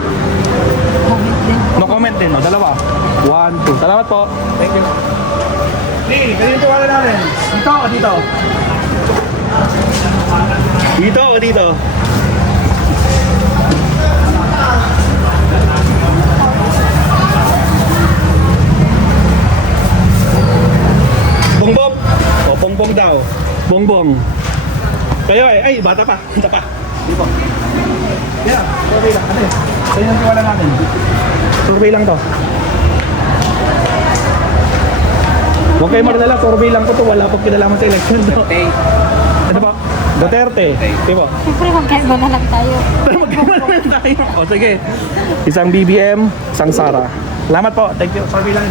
No comment din. No? Dalawa. 1, 2. Salamat po. Thank you. Hey, kanino tiwala natin? Dito o dito? Dito o dito? Bongbong. O, bongbong daw. Bongbong. Kayo eh. Ay, bata pa. Bata pa. Dito po. Yeah, survey lang. Ate, sa'yo ang tiwala natin. Survey lang to. Huwag kayo magalala, survey lang po to. Wala pong kinalaman sa election to. Ano po? Duterte. Okay po. Siyempre, magkaiba na lang tayo. Magkaiba tayo. O sige. Isang BBM, isang Sara. Salamat po. Thank you. Survey lang.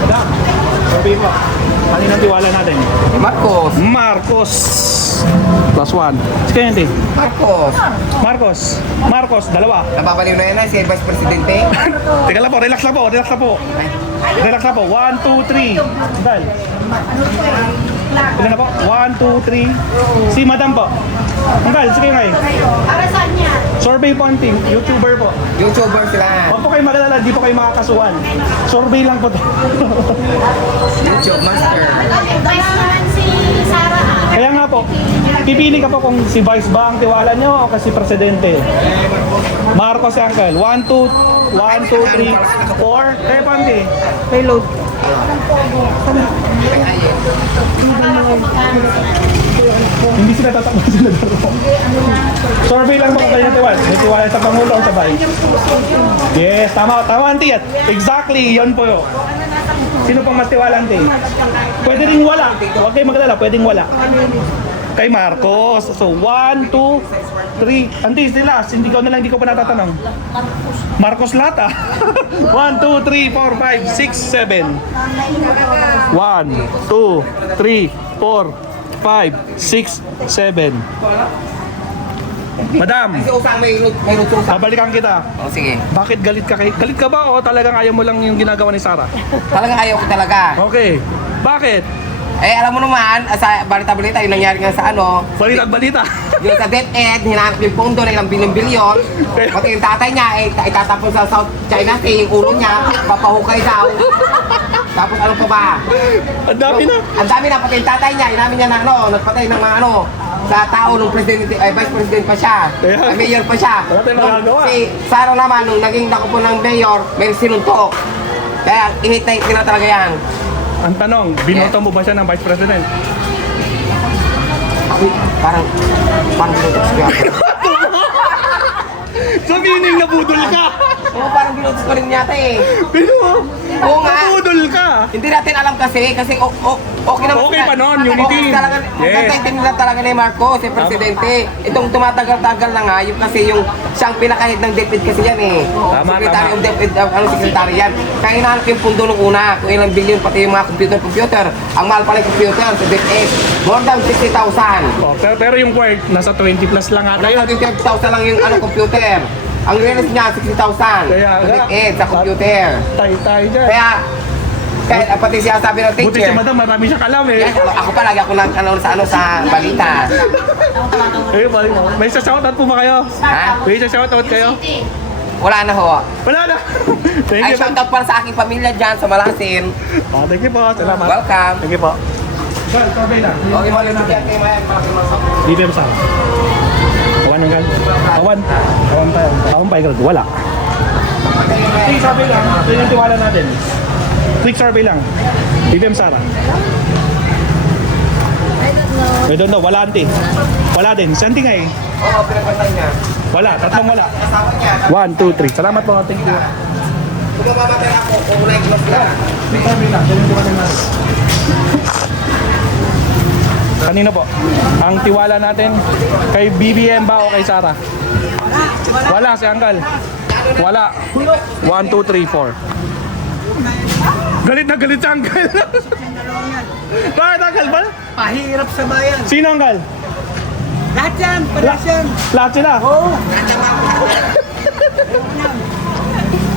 Madam, survey po. Kaninang tiwala natin? Marcos. Marcos. Plus 1. Sige yan, T. Marcos. Marcos. Marcos, dalawa. Nababaliw na yan si Vice Presidente. Teka lang po, relax lang po, relax lang po. Relax lang po. 1, 2, 3. Dal. Ilan na po? 1, 2, 3. Si Madam po. Tanggal, sige ngayon. Para saan niya? Survey po ang team, YouTuber po. YouTuber sila. Huwag po kayo magalala, di po kayo makakasuhan. Survey lang po to. YouTube master. Vice naman si Sarah. Kaya nga po, pipili ka po kung si Vice ba ang tiwala nyo o kasi Presidente. Marcos si Uncle. 1, 2, 3, 4. Kaya Pandi. Payload. Hindi sila tatakbo sila daro. Survey lang po kung kayo tiwala. May tiwala sa Pangulo o sa Vice. Yes, tama, Auntie. Exactly, yun po yun. Sino pang mas tiwala, Auntie? Pwede rin wala. Huwag kayo magalala, pwedeng wala. Kay Marcos. So, 1, 2, 3. Auntie, sila. Hindi ko pa natatanong. Marcos lahat ah. 1, 2, 3, 4, 5, 6, 7. 1, 2, 3, 4, 5, 6, 7. Madam, Si Usang may usang. babalikan kita. Oh, sige. Bakit galit ka? Galit ka ba o talagang ayaw mo lang yung ginagawa ni Sarah? Talagang ayaw ko talaga. Okay. Bakit? Eh, alam mo naman, sa balita-balita, yung nangyari nga sa ano, Balita. yung sa DepEd, hinahanap yung pondo na ilang bilyon-bilyon. Pati yung tatay niya, itatapon sa South China Sea, yung ulo niya, papahukay daw. Tapos ano pa ba? Ang dami na. Ang dami na, pati yung tatay niya, inamin niya na ano, nagpatay ng mga ano, sa tao nung presidente, vice president pa siya, Kaya- mayor pa siya. Wala tayong magagawa. Si Sara naman, nung naging nakupo ng mayor, may sinuntok. Kaya ihit na talaga yan. Ang tanong, binoto mo ba siya ng Vice President? Ako, parang binutos ko yan. So meaning nabudol ka? Oo, parang binutos ko rin yata eh. Oo nga. Nabudol ka? Hindi natin alam kasi okay naman. Okay pa nun, unity. Okay talaga, Yes. nila talaga ni Marcos, si Presidente. Itong tumatagal-tagal na nga, yung kasi yung siyang pinakahid ng DepEd kasi yan eh. Tama, Secretary tama. of DepEd, secretary yan. Kaya hinahanap yung pundo nung una, kung ilang billion, pati yung mga computer. Ang mahal pala yung computer sa DepEd, more than 60,000. Oh, pero yung worth, nasa 20 plus lang ata yun. 12,000 lang yung computer. Ang release niya, 60,000. Kaya Sa nga. DepEd, sa computer. Tayo dyan. Kaya pati siya sabi ng Buti teacher. si Madam, marami siya kalam eh. Yes, ako pa lagi ako sa balita. Ayun ba? May shoutout po ba kayo? Ha? May shoutout kayo? Wala na ho. Wala na. Thank Ay, you. shoutout para sa aking pamilya dyan sa Malasin. Oh, thank you po. Salamat. Welcome. Thank you po. Sir, survey na. Okay, wala na dyan kayo Maya. Dito yung saan? Awan yung gan? Awan. Awan tayo. Awan pa yung wala. Quick survey lang. Ito yung tiwala natin. Quick survey lang. BBM Sara. I don't know. Wala auntie. Wala din. Santi nga eh. Oo, pinagpatay niya. Wala. Tatlong wala. Asawa niya. 1, 2, 3. Salamat po. Thank you. Kung mamamatay ako, ulay ko na sila. Quick survey lang. Ito yung tiwala natin. Kanino po? Ang tiwala natin kay BBM ba o kay Sara? Wala si Uncle. Wala. 1, 2, 3, 4. Galit na galit si Uncle. Bakit Uncle ba? Pahirap sa bayan. Sino Uncle? Lahat yan, palas yan. Lahat sila. Oo.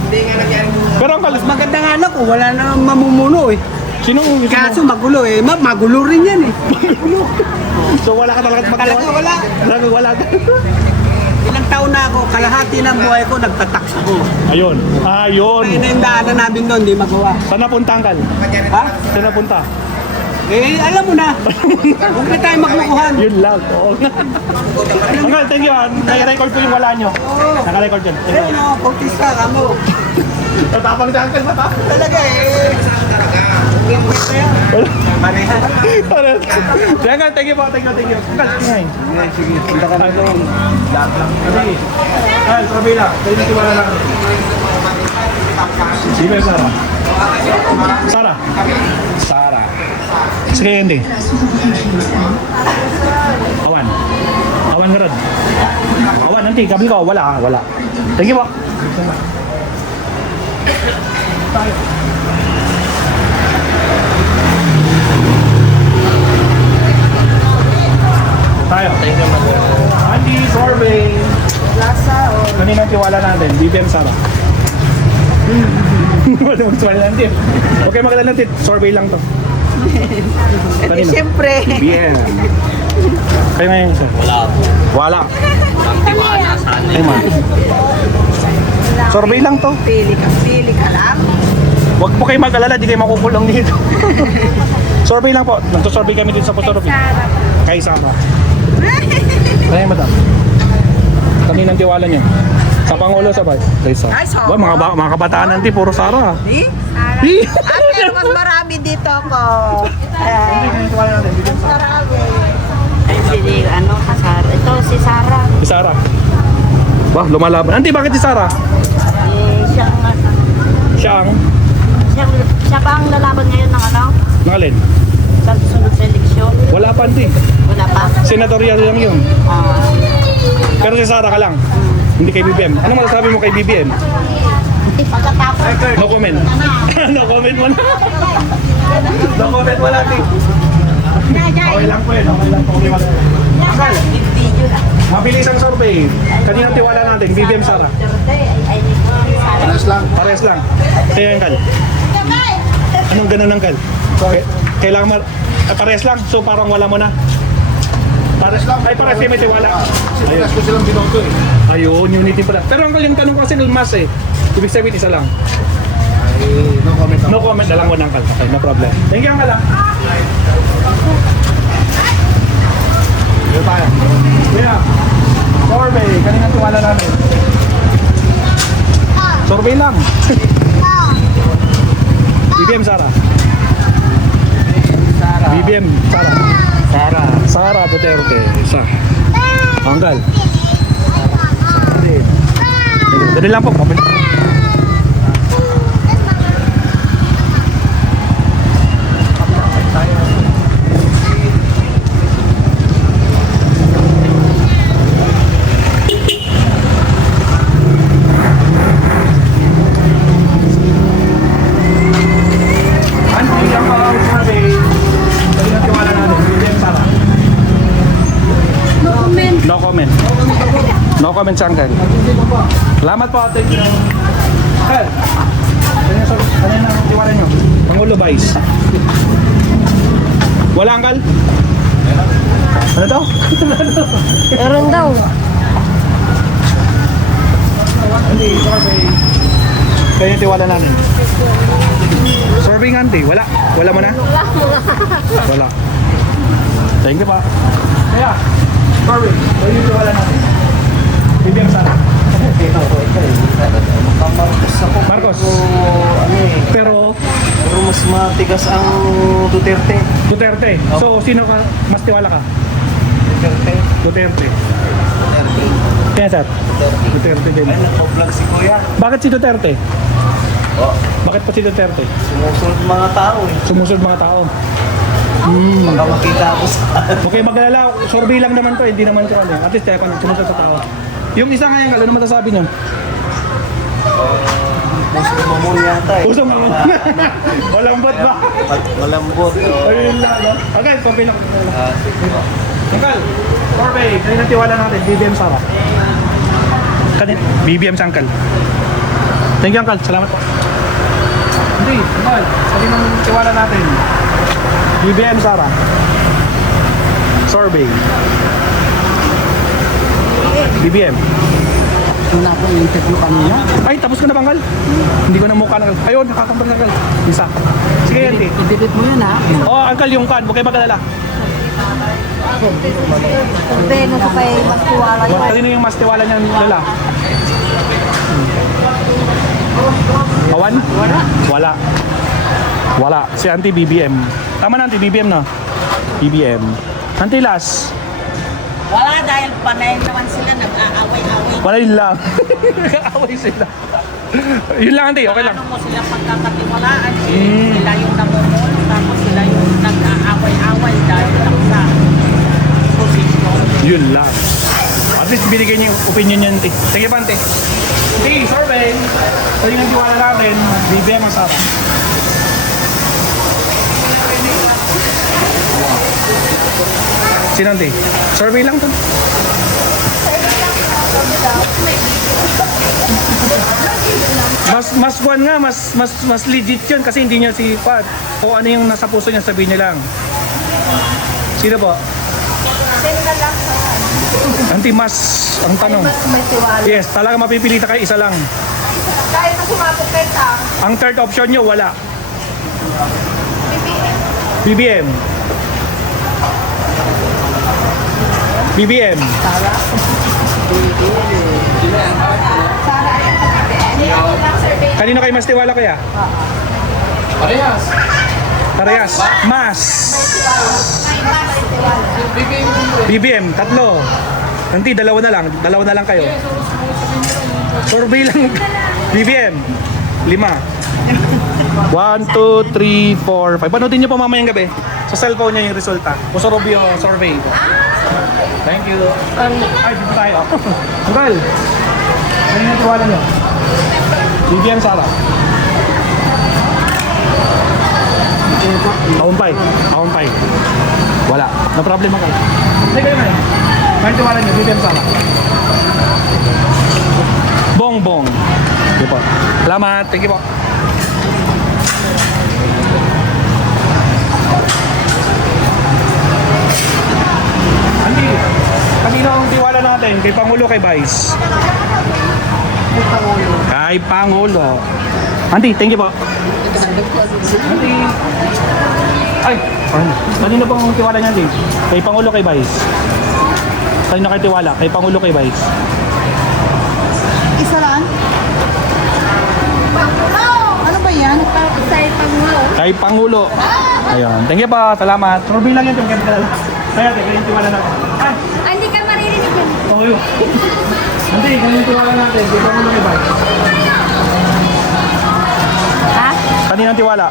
Hindi nga nangyari mo. Pero Uncle, Mas maganda nga na kung wala na mamumuno eh. sino? Kaso magulo eh. Magulo rin yan eh. So wala ka talaga Talaga wala. Talaga wala. Ilang taon na ako, kalahati ng buhay ko, nagtatax ako. Ayun. Ayun. Kaya na yung daanan namin doon, di magawa. Saan napunta Uncle? Ha? Saan napunta? Eh, alam mo na. Huwag na tayo maglukuhan. Yun lang. Oo. Uncle, thank you. Naka-record ko yung wala nyo. Naka-record yun. Eh, no, pagtista ka mo. Tatapang si Uncle ba? Talaga eh. Para. Jangan, thank you po, thank you. Kal, ngay. Sige, punta ka na doon. Lahat lang. Sige. Kal, Rabila, kayo na tiwala lang. Sige, Sarah. Sarah. Sarah. Sige, hindi. Awan. Awan nga rin. Awan, nanti, kabil ko. Wala. Thank you po. Tayo. Tayo. Thank you, Andy, survey. Kanina tiwala natin, BBM Sara. Wala magtiwala natin. Okay, magkala natin. Survey lang to. Eh, siyempre. BBM. Kayo ngayon, sir? Wala. Ay, man. Survey lang to. Pili ka lang. Huwag po kayo mag-alala, di kayo makukulong dito. Survey lang po. Nagsusurvey kami dito sa Pusurvey. Kay Sara. Ay, madam. Kaninang tiwala niyo? Sa Pangulo sabay? Kay Sara. Ay, Sara. Ba, mga kabataan nanti, puro Sara. Eh? Sara. Pero mas marami dito ko. Mas marami. Si Sara. Ito si Sara. Si Sara. Bah, lumalaban. Nanti, bakit si Sara? Siyang Siya pa ang lalaban ngayon ng Nalin? sa susunod sa eleksyon. Wala pa, nanti. Wala pa. Senatorial lang yun. Pero si Sara ka lang. Hindi kay BBM. Ano masasabi mo kay BBM? No comment. No comment mo na. No comment wala, nanti. Okay lang po yun. Okay lang po. Akal, mabilis ang survey. Kaninang tiwala natin, BBM Sara. Pares lang. Kaya yung Kal. Anong ganun ang Kal? Kailangan pares lang. So parang wala mo na. Pares lang. Ay, pares kayo may tiwala. Pares ko silang binoto eh. Ayun, unity pala. Pero ang yung tanong ko kasi Lulmas eh. Ibig sabihin isa lang. Ay, no comment. No comment na lang mo ng Kal. Okay, no problem. Thank you, Kal. Dito tayo. Kuya, survey. Kaninang tiwala namin? Survey lang. BBM Sara. BBM Sara. Sara Duterte. Isa. Anggal. Dali lang po. No comment sa Uncle. Salamat po. Thank you. Uncle, kanina ang tiwala nyo? Pangulo Vice. Wala, Uncle? Ano to? Meron daw. Hindi, survey. Kaya yung tiwala namin. Survey nga, hindi. Wala. Wala mo na? Wala. Thank you pa. Kaya, survey. Kaya yung tiwala namin. BBM Sara. Marcos. Pero mas matigas ang Duterte. Duterte. So, sino ka? Mas tiwala ka? Duterte. Kaya sir? Duterte din. Ay, nag-vlog si Kuya. Bakit si Duterte? Bakit pa si Duterte? Sumusunod mga tao eh. Sumusunod mga tao. Baka makita ako sa... Okay, mag-alala. Survey lang naman to. Hindi naman siya. At least kaya pa sumusunod sa tao. Yung isa ngayon, ano matasabi niyo? Puso mamon yata eh. Puso mamon. Malambot ba? Malambot. Ayun lang, no? Okay, survey lang. Uncle, survey. Kanina tiwala natin, BBM Sara. BBM sa Uncle. Thank you, Uncle. Salamat po. Hindi, Uncle. Kaninang tiwala natin. BBM Sara. Survey. BBM. Wala po yung interview kanina. Ay, tapos ko na banggal. Hindi ko na mukha na. Ayun, nakakambal na Uncle. Isa. Sige, Auntie. I-delete mo yun ha. Oh, Uncle, yung kan. Huwag kayo mag-alala. Survey na sa kay mas tiwala yun. Kanino yung mas tiwala niyan, Lola? Awan? Wala. Wala. Si Auntie BBM. Tama na Auntie BBM no? BBM. Auntie Las. Wala dahil panay naman sila nag-aaway-away. Wala yun lang. Nag-aaway sila. Yun lang Auntie, okay lang. Ano mo sila pagkakatiwalaan? Sila yung namumuno, tapos sila yung nag-aaway-away dahil lang sa posisyon. Yun lang. At least binigay niyo yung opinion niya Auntie. Sige pa Auntie. Okay, survey. So yung nagtiwala natin, BBM ang sarap. Sino Auntie? Survey lang to. Mas one nga, mas legit yun kasi hindi niya si Pat. O ano yung nasa puso niya, sabihin niya lang. Sino po? Auntie, mas ang tanong. May tiwala. Yes, talaga mapipilita kayo isa lang. Kahit na sumapot kayo sa Ang third option nyo, wala. BBM. BBM. Kanino kayo mas tiwala kaya? Parehas. Parehas. Mas. BBM, tatlo. Nanti, dalawa na lang. Dalawa na lang kayo. Survey lang. BBM, 5. 1, 2, 3, 4, 5. Panoodin nyo po mamayang gabi. Sa cellphone niya yung resulta. Musorobio survey. Thank you. Ay, dito tayo. Uncle, ano yung tiwala nyo? BBM Sara. Kaumpay. Kaumpay. Wala. No problem kayo. Hindi kayo na eh. Ano tiwala nyo? BBM Sara. Bongbong. Sige po. Salamat. Thank you po. Andi, kanino ang tiwala natin? Kay Pangulo, kay Vice? Kay Pangulo. Auntie, thank you po. Auntie. Ay, kanino pong tiwala niya, Auntie? Kay Pangulo, kay Vice? Kanino kayo tiwala? Kay Pangulo, kay Vice? Isa lang? Ano ba yan? Kay Pangulo. Ayun. Thank you po. Salamat. Survey lang yun. Kaya, kaya yung tiwala natin. Ay! Hindi ka maririnig yun. Oo yun. Auntie, kaya yung tiwala natin. Kay Pangulo, kay Vice? Ha? Kanino ang tiwala?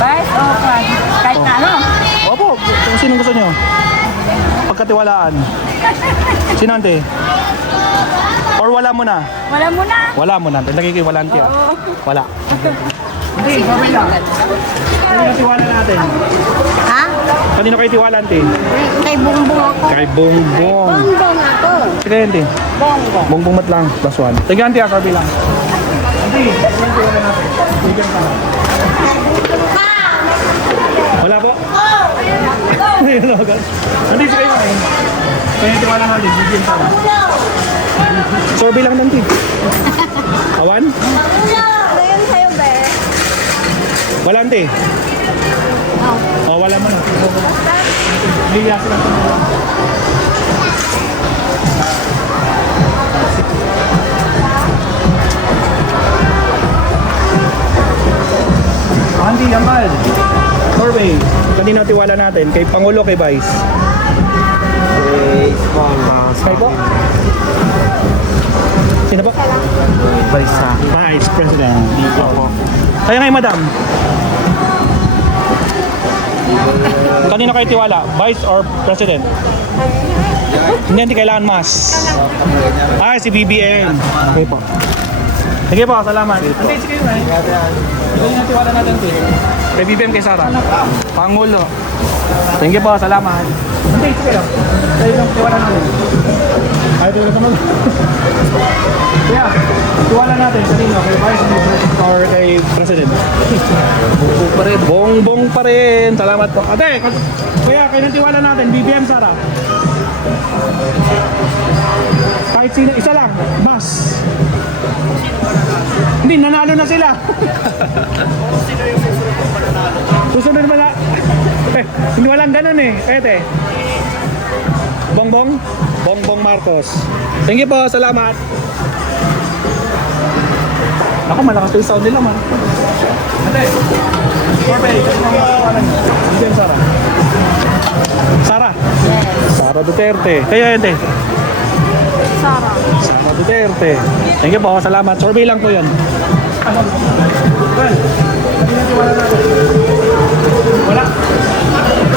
Vice o Juan? Kahit na ano? Opo, kung sinong gusto nyo. Pagkatiwalaan. Sino ante? Or wala mo na? Wala mo na. Wala mo na. Lagi kayo wala ante. Wala. Hindi, sabi lang. Kanino tiwala natin? Ha? Kanino kayo tiwala ante? Kay Bongbong ako. Kay Bongbong. Bongbong ako. Sige ante. Bongbong. Bongbong mat lang. Plus one. Sige ante, sabi lang. Ante, kanino tiwala natin? Bigyan ka lang. Wala po? Ayun o, guys. Ante, sige kayo ngayon. Kanino tiwala natin? Bigyan ka lang. Survey lang nanti. Awan? Ano yun sa'yo, be? Wala ante. Oh, wala mo na. Liya sila. Andy, Amal. Survey. Kanino tiwala natin? Kay Pangulo, kay Vice? Kay po? Sino po? Vice President. Opo. Kaya ngayon, madam. Kanino kayo tiwala? Vice or President? Hindi kailangan mas. Ah, si BBM. Okay po. Sige po, salamat. Hindi, sige yun eh. Ito yung tiwala natin. Kay BBM, kay Sara. Pangulo. Thank you po, salamat. Hindi, sige lang. Ito yung tiwala natin. Ay, tiwala naman. Kaya, tiwala natin kanino, kay Vice or kay President? Bongbong pa rin. Bongbong pa rin. Salamat po. Ate, kuya, kayo ng tiwala natin, BBM, Sara. Kahit sino, isa lang, mas. Hindi, nanalo na sila. Susunod naman na. Hindi walang ganun eh. Ete. Bongbong? Bongbong Marcos. Thank you po, salamat. Ako, malakas yung sound nila man. Ate, survey. BBM Sara. Sara? Yes. Sara Duterte. Kayo, ate? Sara. Sara Duterte. Thank you po, salamat. Survey lang po yan. Wala.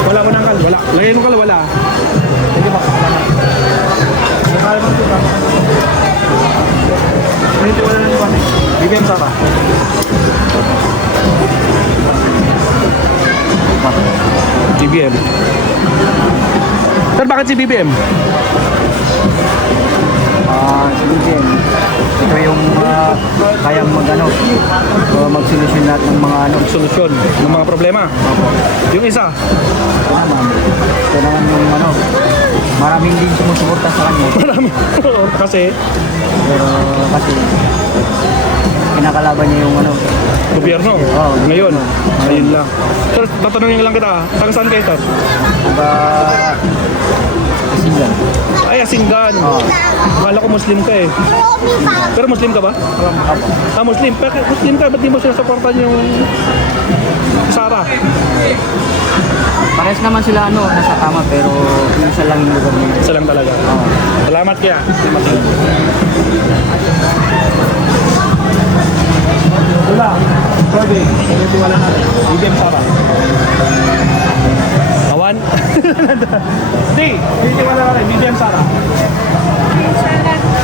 Wala mo nang kal. Wala. Lagay mo kal, wala. Thank you po. Hindi wala na naman eh. BBM Sara. BBM. Sir, bakit si BBM? Si BBM, ito yung kayang magsolusyon lahat ng mga Solusyon ng mga problema. Yung isa, ito naman yung maraming din sumusuporta sa kanya. marami. Kasi, Pero kasi, kinakalaban niya yung gobyerno. Oo. Ngayon. Ayun lang. Sir, tatanungin lang kita. Taga saan kayo, sir? kasingan. Ay, Asinggan. Akala ko Muslim ka eh. Pero Muslim ka ba? Muslim. Pero Muslim ka, ba't di mo sinusuportan yung Sara? Parehas naman sila nasa tama pero yung isa lang yung lugar nila. Isa lang talaga. Salamat kaya. Wala. Survey. Hindi wala na. BBM Sara. Awan? Hindi wala na rin. BBM Sara.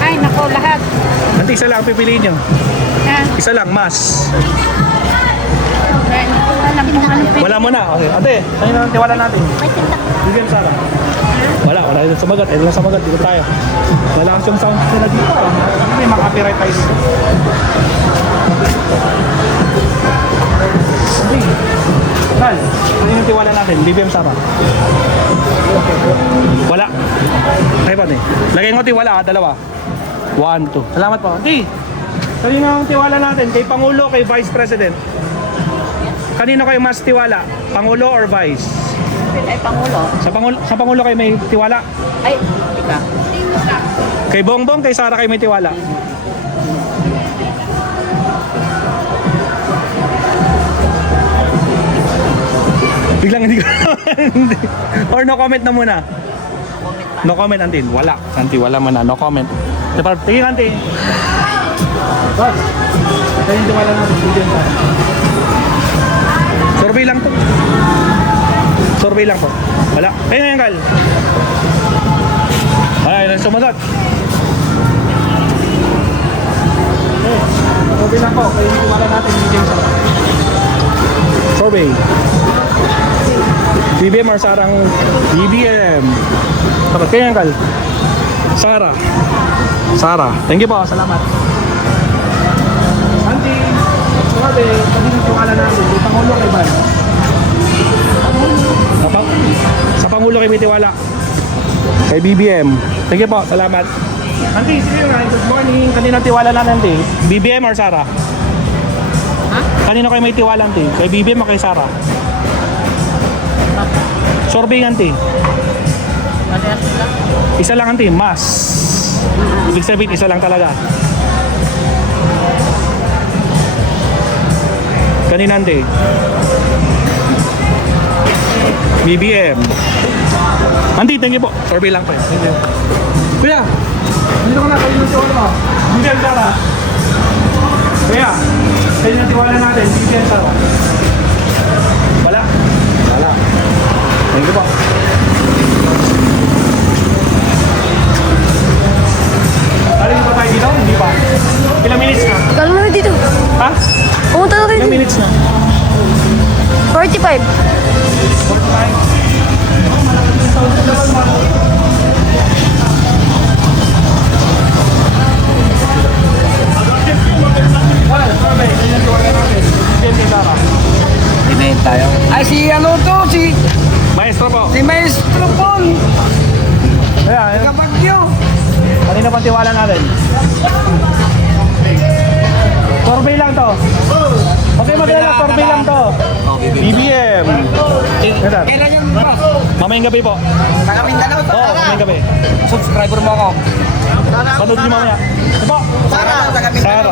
Ay, nako, lahat. Nanti isa lang pipiliin nyo. Na, Isa lang, mas. hindi ko alam kung ano pwede. Wala mo na. Okay. Ate, ano na tiwala natin? BBM Sara. Wala yung sumagat. Ito lang sumagat. Dito tayo. Malakas yung sound nila dito. May mga copyright tayo dito. Kal, ano yung tiwala natin? BBM Sara. Wala. Ay pa lagay mo tiwala, dalawa. 1, 2. Salamat po. Ante, sabi nga ang tiwala natin kay Pangulo, kay Vice President. Kanino kayo mas tiwala? Pangulo or Vice? Ay, Pangulo. Sa Pangulo kayo may tiwala? Ay, ika. Kay Bongbong, kay Sara kayo may tiwala? Biglang hindi ko hindi. Or no comment na muna? No comment, Antin. Wala. Antin, wala man na. No comment. Tingin, Antin. Boss, ito yung tiwala natin. Survey lang to. Survey lang po. Wala. Ayun na yan, Kal. Wala, yun ang sumagot. Survey lang po. Kaya yung tiwala natin. Survey. BBM or Sarang BBM? Dapat kayo yan, Kal. Sara. Sara. Thank you po. Salamat. Auntie, sabi, pag tiwala natin, yung Pangulo kay Ban. Sa Pangulo kayo may tiwala. Kay BBM. Thank you po. Salamat. Auntie, sige nga. Good morning. Kanino tiwala na, Auntie? BBM or Sara? Kanino kayo may tiwala, Auntie? Kay BBM o kay Sara? Survey, Auntie. Isa lang, Auntie. Mas. Ibig sabihin, isa lang talaga. Kanina, Auntie? BBM. Auntie, thank you po. Survey lang po. Thank you. Kuya, dito ka na. Kanino tiwala mo? BBM, Sara. Kuya, kanino tiwala natin? BBM, Sara. Wala? Wala. Thank you po. Aling pa tayo dito? Hindi pa. Ilang minutes na? Kala mo dito. Ha? Pumunta na Ilang minutes na? 45. 45. tayo. Ay, si Maestro po. Maestro Paul. Ayan. Kapagyo. Kanina pang tiwala natin. Survey lang to. Okay, maganda, survey lang to. Oh, BBM. BBM. Sir. Kailan yung boss? Mamayang gabi po. Taga Mindanao, Oo, mamayang gabi. subscriber mo ako. Panood niyo mamaya. Ito po. Sara, taga Sara.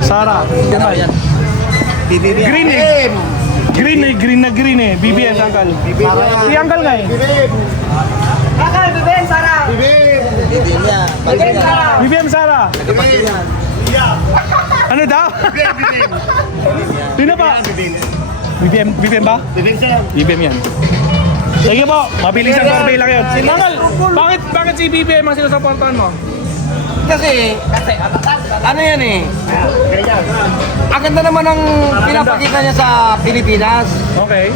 Sara. Yan ba? Green eh. Green eh. BBM, Uncle. Si Uncle nga eh. Kakal, Bibin, Sara. Bibin, Sara. BBM Sara. Ano daw? Sino pa? BBM ba? BBM yan. Sige po, mabilis ang survey lang yun. Uncle, bakit si BBM ang sinusuportahan mo? Kasi, ano yan eh? Ang ganda naman ang pinapakita niya sa Pilipinas. Okay.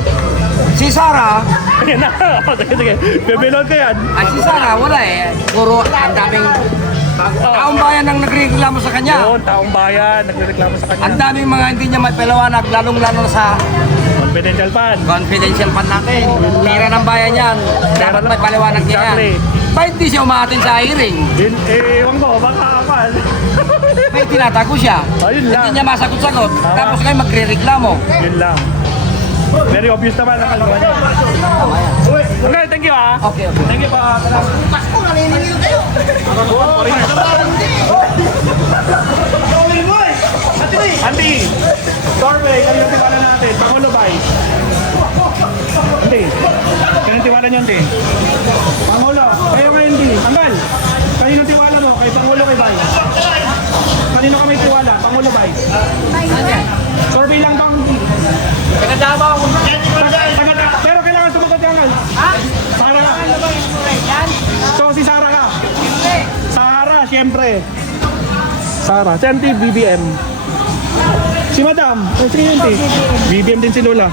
Si Sara, Ayan na. Sige. Bebelon ko yan. si Sara, wala eh. Puro ang daming taong bayan ang nagreklamo sa kanya. Yun, taong bayan, nagreklamo sa kanya. Ang daming mga hindi niya may paliwanag, lalong-lalo sa Confidential fan. confidential fund natin. Tira ng bayan yan. Dapat may paliwanag niya yan. Exactly. Ba't hindi siya umatin sa hearing? Yun, ewan ko, baka akal. May tinatago siya. Ayun lang. Hindi niya masagot-sagot. Tapos ngayon magre-reklamo. Yun lang. Very obvious naman ang kaluluwa niya. Okay, thank you ah. Okay. Thank you pa. Pasko, naniningil kayo. Andy, survey, kanina tiwala natin. Pangulo Bay. Andy, kanina tiwala niyo, Andy. Pangulo, kayo kayo, Andy. Anggal, kanina tiwala mo, kay Pangulo kay Bay. Kanino kami tiwala? Pangulo Bay. Survey lang bang? Pinadabaw. Pero kailangan sumagot yung Anggal. Sara ka. So si Sara ka. Sara, siyempre. Sara, Senti, BBM. Si Madam, sige yun, BBM din si Lola.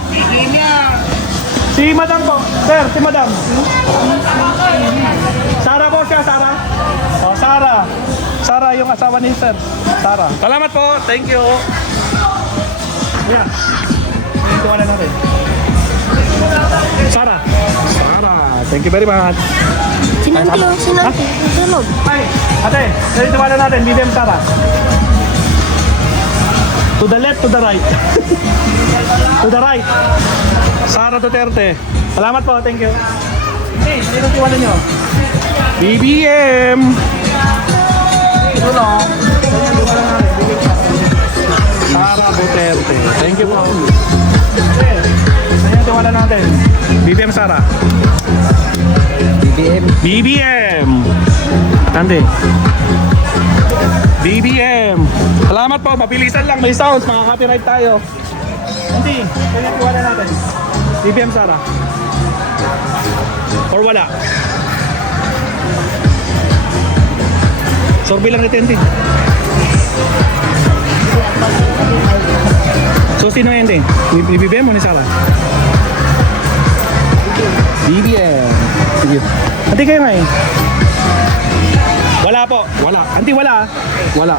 Si Madam po, sir, si Madam. Sara po siya, Sara. Oh, Sara. Sara yung asawa ni Sir. Sara. Salamat po, thank you. Ayan. Ito wala natin. Sara. Sara, thank you very much. Sinanti yung sinanti. Tulog. Ay, ate, ito wala natin, BBM Sara. To the left, to the right. To the right. Sara Duterte. Salamat po, thank you. Hey, sino tiwala nyo? BBM. Ito no. Sara Duterte. Thank you po. Hey, sino tiwala natin? BBM Sara. BBM. Tante. BBM. Salamat po, mabilisan lang, may sounds, makaka-copyright tayo. Hindi, kaya tiwala natin. BBM Sara. Or wala? Survey lang natin, hindi. So, sino yun, hindi? BBM o ni Sara? BBM. Sige. Hindi kayo nga eh. Wala po. Wala. Anti wala. Wala.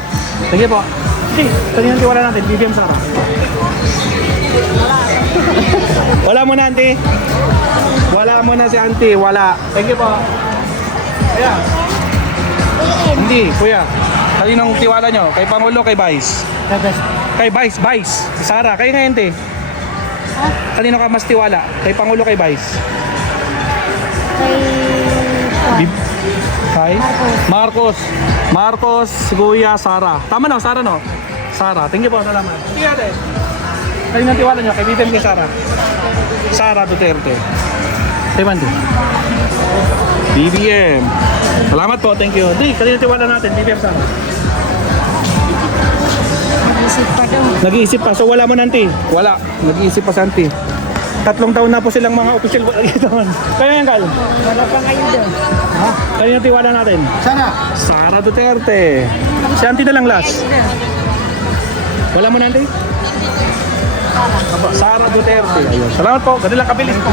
Sige po. Hindi. Kanina tiwala natin. BBM Sara. Wala mo na, Auntie. Wala mo na si Auntie. Wala. Thank you po. Kaya. Hindi, kuya. Kaninong tiwala nyo? Kay Pangulo, kay Vice? Kay Vice, Vice. Si Sara. Kayo nga, Auntie. Kanino ka mas tiwala? Kay Pangulo, kay Vice? Kay Marcos. Marcos, Kuya, Sara. Tama no, Sara no? Sara. Thank you po, salamat. Sige ate. Kayo nang tiwala nyo, kay BBM kay Sara. Sara Duterte. Kay Mandy. BBM. Salamat po, thank you. Di, kanina tiwala natin, BBM Sara. Nag-isip pa daw. Nag-iisip pa, so wala mo nanti. Wala, nag-iisip pa santi. 3 taon na po silang mga official. Kaya yan, Kal? Wala pa ngayon daw. Kanina tiwala natin. Sana. Sara Duterte. Si Auntie na lang last. Wala mo nanti? Sara Duterte. Ayun. Salamat po. Ganun lang kabilis po.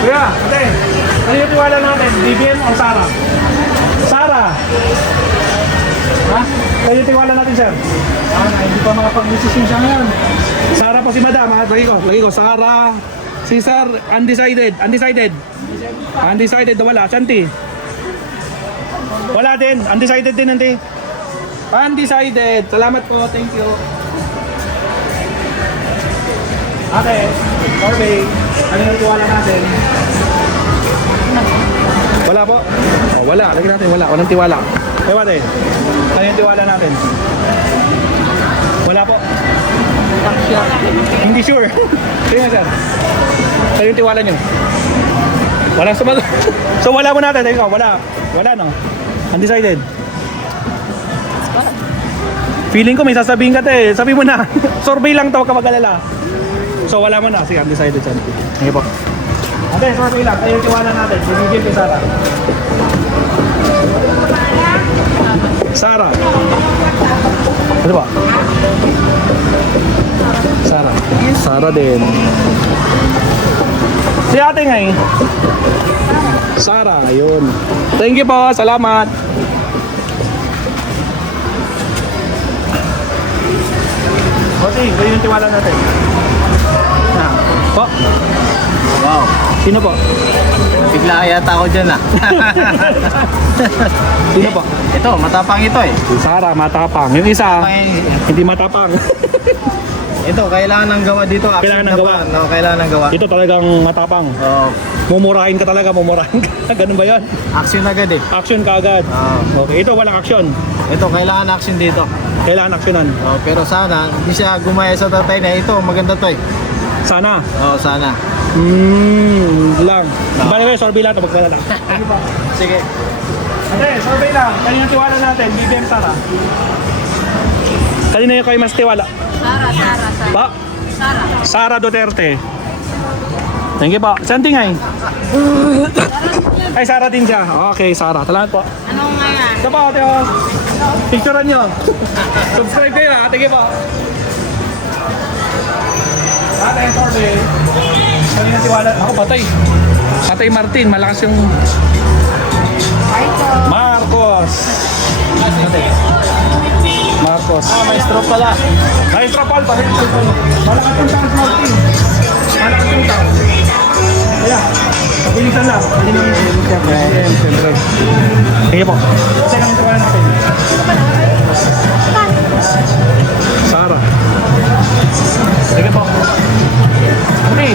Kuya, ate. Kanina tiwala natin. BBM o Sara? Sara. Ha? Kanina tiwala natin, sir? Hindi pa makapag-decision siya ngayon. Sara po si Madam. Lagi ko. Sara. Si Sir, undecided. Undecided. Undecided na wala. Santi. Wala din. Undecided din, Auntie. Undecided. Salamat po. Thank you. Ate, survey. Ano yung tiwala natin? Wala po? Oh, wala. Lagyan natin wala. Walang tiwala. Eh, ate. Ano yung tiwala natin? Wala po. Hindi sure. Sige nga, sir. Ano yung tiwala nyo? Walang sumagot. So, wala mo natin. Ikaw, wala. Wala, no? Undecided. Feeling ko may sasabihin ka, te. Sabi mo na. Survey lang to, kapag alala. So, wala mo na. Sige, undecided, sir. Sige po. Ate, survey lang. Ano yung tiwala natin? Bibigyan kay Sarah. Sarah. Ano ba? Sarah. Sarah din. Si ate nga eh. Sarah, ayun. Thank you po, salamat. Okay, kayo yung tiwala natin. Ah, po. Wow. Sino po? Bigla yata ako dyan ah. Sino po? Ito, matapang ito eh. Si Sarah, matapang. Yung isa, hindi matapang. Ito, kailangan ng gawa dito. Action Kailangan ng na gawa. pa. No, kailangan ng gawa. Ito talagang matapang. Oh, Mumurahin ka talaga, mumurahin ka. Ganun ba yan? action agad eh. Action ka agad. Okay, ito walang action. Ito, kailangan action dito. Kailangan aksyonan. Oh, pero sana, hindi siya gumaya sa tatay na ito. Maganda to eh. Sana. Oh, sana. Lang. Bale kayo, survey lang ito, magpala lang. Sige. Ate, survey lang. Kanina tiwala natin, BBM Sara. Kanina yung kayo mas tiwala. Sara. Pa? Sara Duterte. Thank you po. Santing ay. Ay, Sara din siya. Okay, Sara. Salamat po. Anong nga yan? Ito po, ate. Oh. Picturean nyo. Subscribe kayo ha. Tige po. Ate, survey. Kanina tiwala. Ako, patay. Patay Martin. Malakas yung... Marcos. Ate. Marcos. Maestro pala. Maestro Paul, malakas yung Charles Martin. Malakas yung Charles. Kaya, pabilisan lang. Hindi naman yung siyempre. Sige po. Kasi kami tiwala natin. Sarah. Sige po. Okay.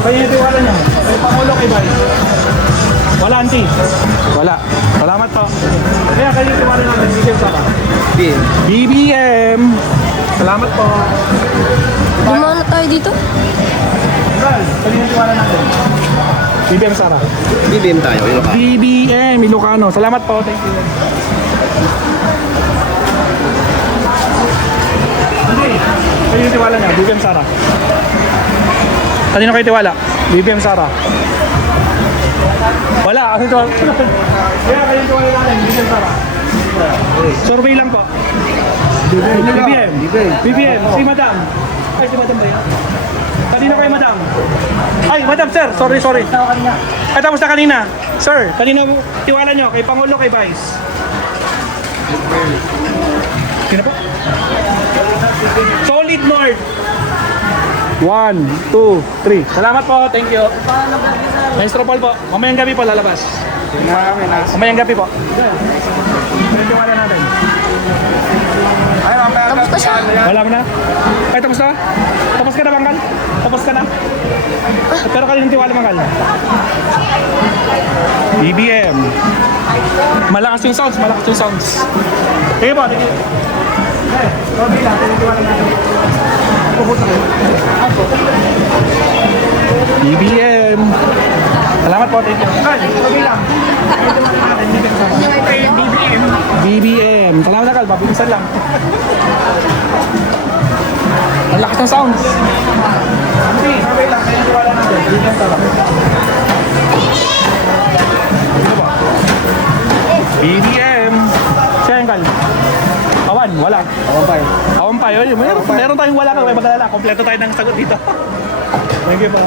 Kaya yung tiwala niya. Kaya Pangulo kay Bay. Wala, auntie. Wala. Salamat po. Kaya kayo yung tiwala natin. BBM Sarah. BBM. Salamat po. Dumana tayo dito? Well, kayo yung tiwala natin. BBM Sarah. BBM tayo, Ilocano. BBM Ilocano. Salamat po. Thank you. Okay. Kayo yung tiwala niya. BBM Sarah. Kanino kayo tiwala? BBM Sarah. Wala. Kasi ito. Kaya kayo yung tiwala natin. BBM Sarah. Survey lang po. BBM. BBM. Si Madam. Ay, si Madam ba yun? Kanino kayo, Madam? Ay, Madam, sir. Sorry. Ay, tapos na kanina. Sir, kanino tiwala nyo? Kay Pangulo, kay Vice? Sino po? Solid North. 1, 2, 3. Salamat po. Thank you. Maestro Paul po. Mamayang gabi po lalabas. Mamayang gabi po. Ano tiwala natin? Tapos na siya. Wala mo na? Ay, tapos na? Tapos ka na, Manggal? Tapos ka na? Pero kaninong tiwala, Manggal? BBM. Malakas yung sounds, Sige po, sige. Okay, Robby lang, tinitiwala natin. Pupunta kayo. BBM. Salamat po, thank you. Okay, Robby lang. BBM. Salamat na, Kal. Pabilisan lang. Ang lakas ng sounds. Okay, survey lang. Kaya tiwala natin. BBM talaga. Ano ba? BBM. Siya yung Kal. Awan, wala. Awan pa yun. Meron tayong wala ka. May mag-alala. Kompleto tayo ng sagot dito. Thank you po.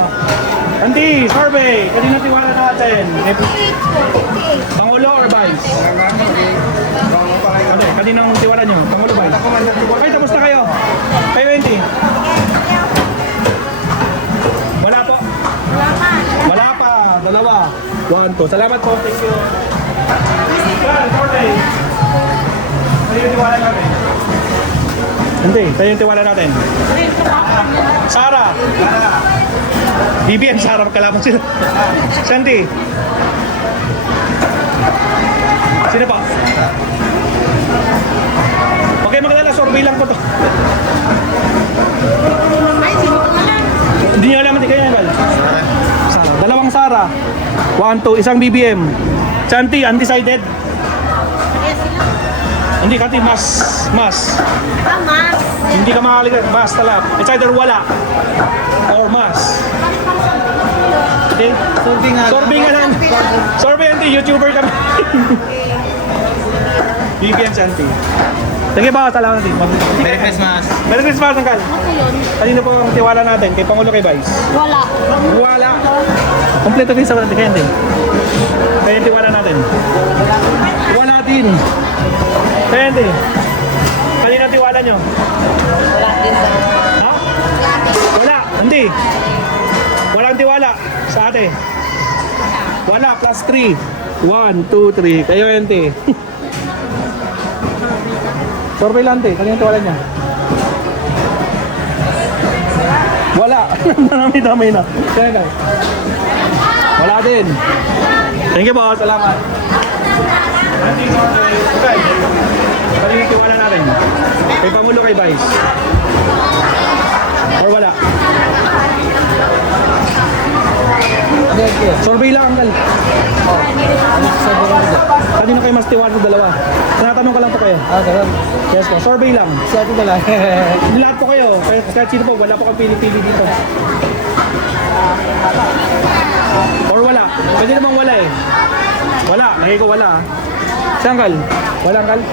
Auntie, survey. Kanino tiwala natin? Pangulo or Vice? Kaninong tiwala nyo? Pangulo Vice? Ay, tapos na kayo. Kayo, Auntie? Wala po? Wala pa. Dalawa. 1, 2. Salamat po. Thank you. Well, survey. Kanino tiwala natin? Hindi, tayo yung tiwala natin. Sara. BBM, Sara, magkalaban sila. Santi. Sino pa? Okay, magdala, survey lang po to. Hindi nyo alam, hindi kayo nagal. Sara. Dalawang Sara. 1, 2, isang BBM. Santi, undecided. Hindi kasi mas. Mas. Hindi ka makalimutan, mas talaga. It's either wala or mas. Okay? Sorbing nga lang. Sorbing anti, YouTuber kami. BBM Santi. Sige ba, salamat natin. Merry Christmas. Merry Christmas, Uncle. Kanino po ang tiwala natin? Kay Pangulo, kay Vice? Wala. Wala. Kompleto din sa natin. Kaya hindi. Kaya yung tiwala natin. Wala din. Kaya hindi. Kanino ang tiwala nyo? Wala din. Ha? Wala. Hindi. Walang tiwala sa ate. Wala. Plus 3. 1, 2, 3. Kayo, ente. Surveillante. Kanino ang tiwala niya? Wala. Dami-dami na. Kaya guys. Wala din. Thank you po. Salamat. Okay. Kanino ang tiwala natin? Kay Pangulo, kay Vice? Or wala? Survey lang, Uncle. Kanino kayo mas tiwala sa dalawa? Tinatanong ka lang po kayo. Ganun. Yes po, survey lang. Si ate na lang. Lahat po kayo, kahit sino po, wala po kang pili-pili dito. Or wala? Pwede namang wala eh. Wala, nakikita ko wala. Si Uncle? Wala, Uncle?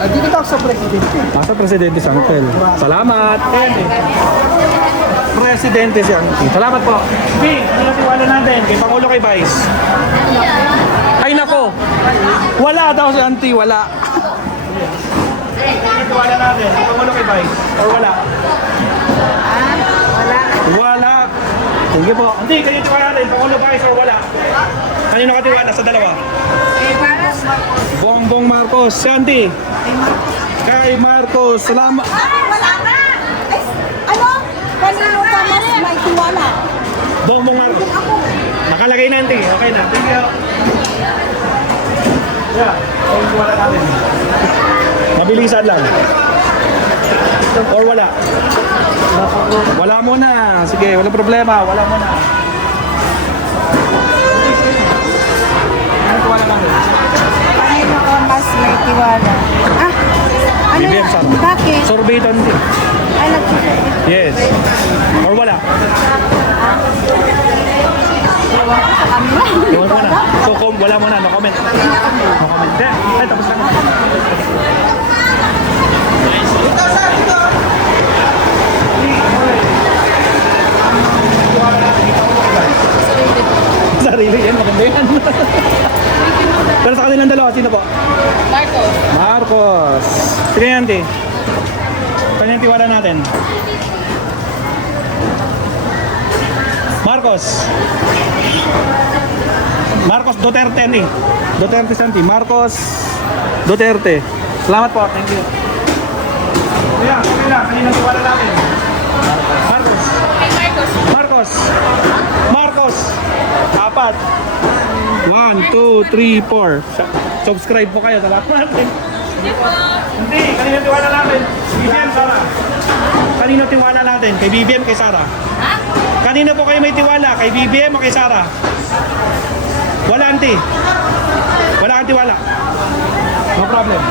Dito ako sa presidente. Nasa presidente si Uncle. Salamat. Presidente si Uncle. Salamat po. Bing, ano tiwala natin? Kay Pangulo, kay Vice? Ay nako. Wala daw si Auntie, wala. Ano tiwala natin? Kay Pangulo, kay Vice? Or wala? Wala. Sige po. Hindi, kanino tiwala natin? Pangulo, Vice or wala? Kanino ka tiwala sa dalawa? Bongbong Marcos. Si Auntie? Kay Marcos. Salamat. Wala na! Ano? Kanino ka mas may tiwala? Bongbong Marcos. Nakalagay na, Auntie. Okay na. Thank you. Yeah. Ang tiwala natin. Mabilisan lang. Or wala? Wala muna. Sige, walang problema. Wala muna. Ano tiwala natin? Kanino ka mas may tiwala? Ah, ano? BBM Sara. Bakit? Survey ito, Auntie. Ay, nagsusurvey. Yes. Or wala? Iwan mo na. So, wala mo na. No comment. No comment. Ay, tapos na. Sarili yan. Maganda yan. Pero sa kanilang dalawa, sino po? Marcos. Marcos. Sino yan, Auntie? Kanyang tiwala natin. Marcos. Marcos Duterte ni. Duterte Santi. Marcos Duterte. Salamat po. Thank you. Kuya, okay lang. Kanina tiwala natin. Marcos. Marcos. Marcos. Apat. 1, 2, 3, 4. Subscribe po kayo. Salamat. Hindi. Kanina tiwala natin. BBM Sara. Kanino tiwala natin? Kay BBM, kay Sara? Kanino po kayo may tiwala? Kay BBM o kay Sara? Wala, Auntie. Wala kang tiwala. No problem.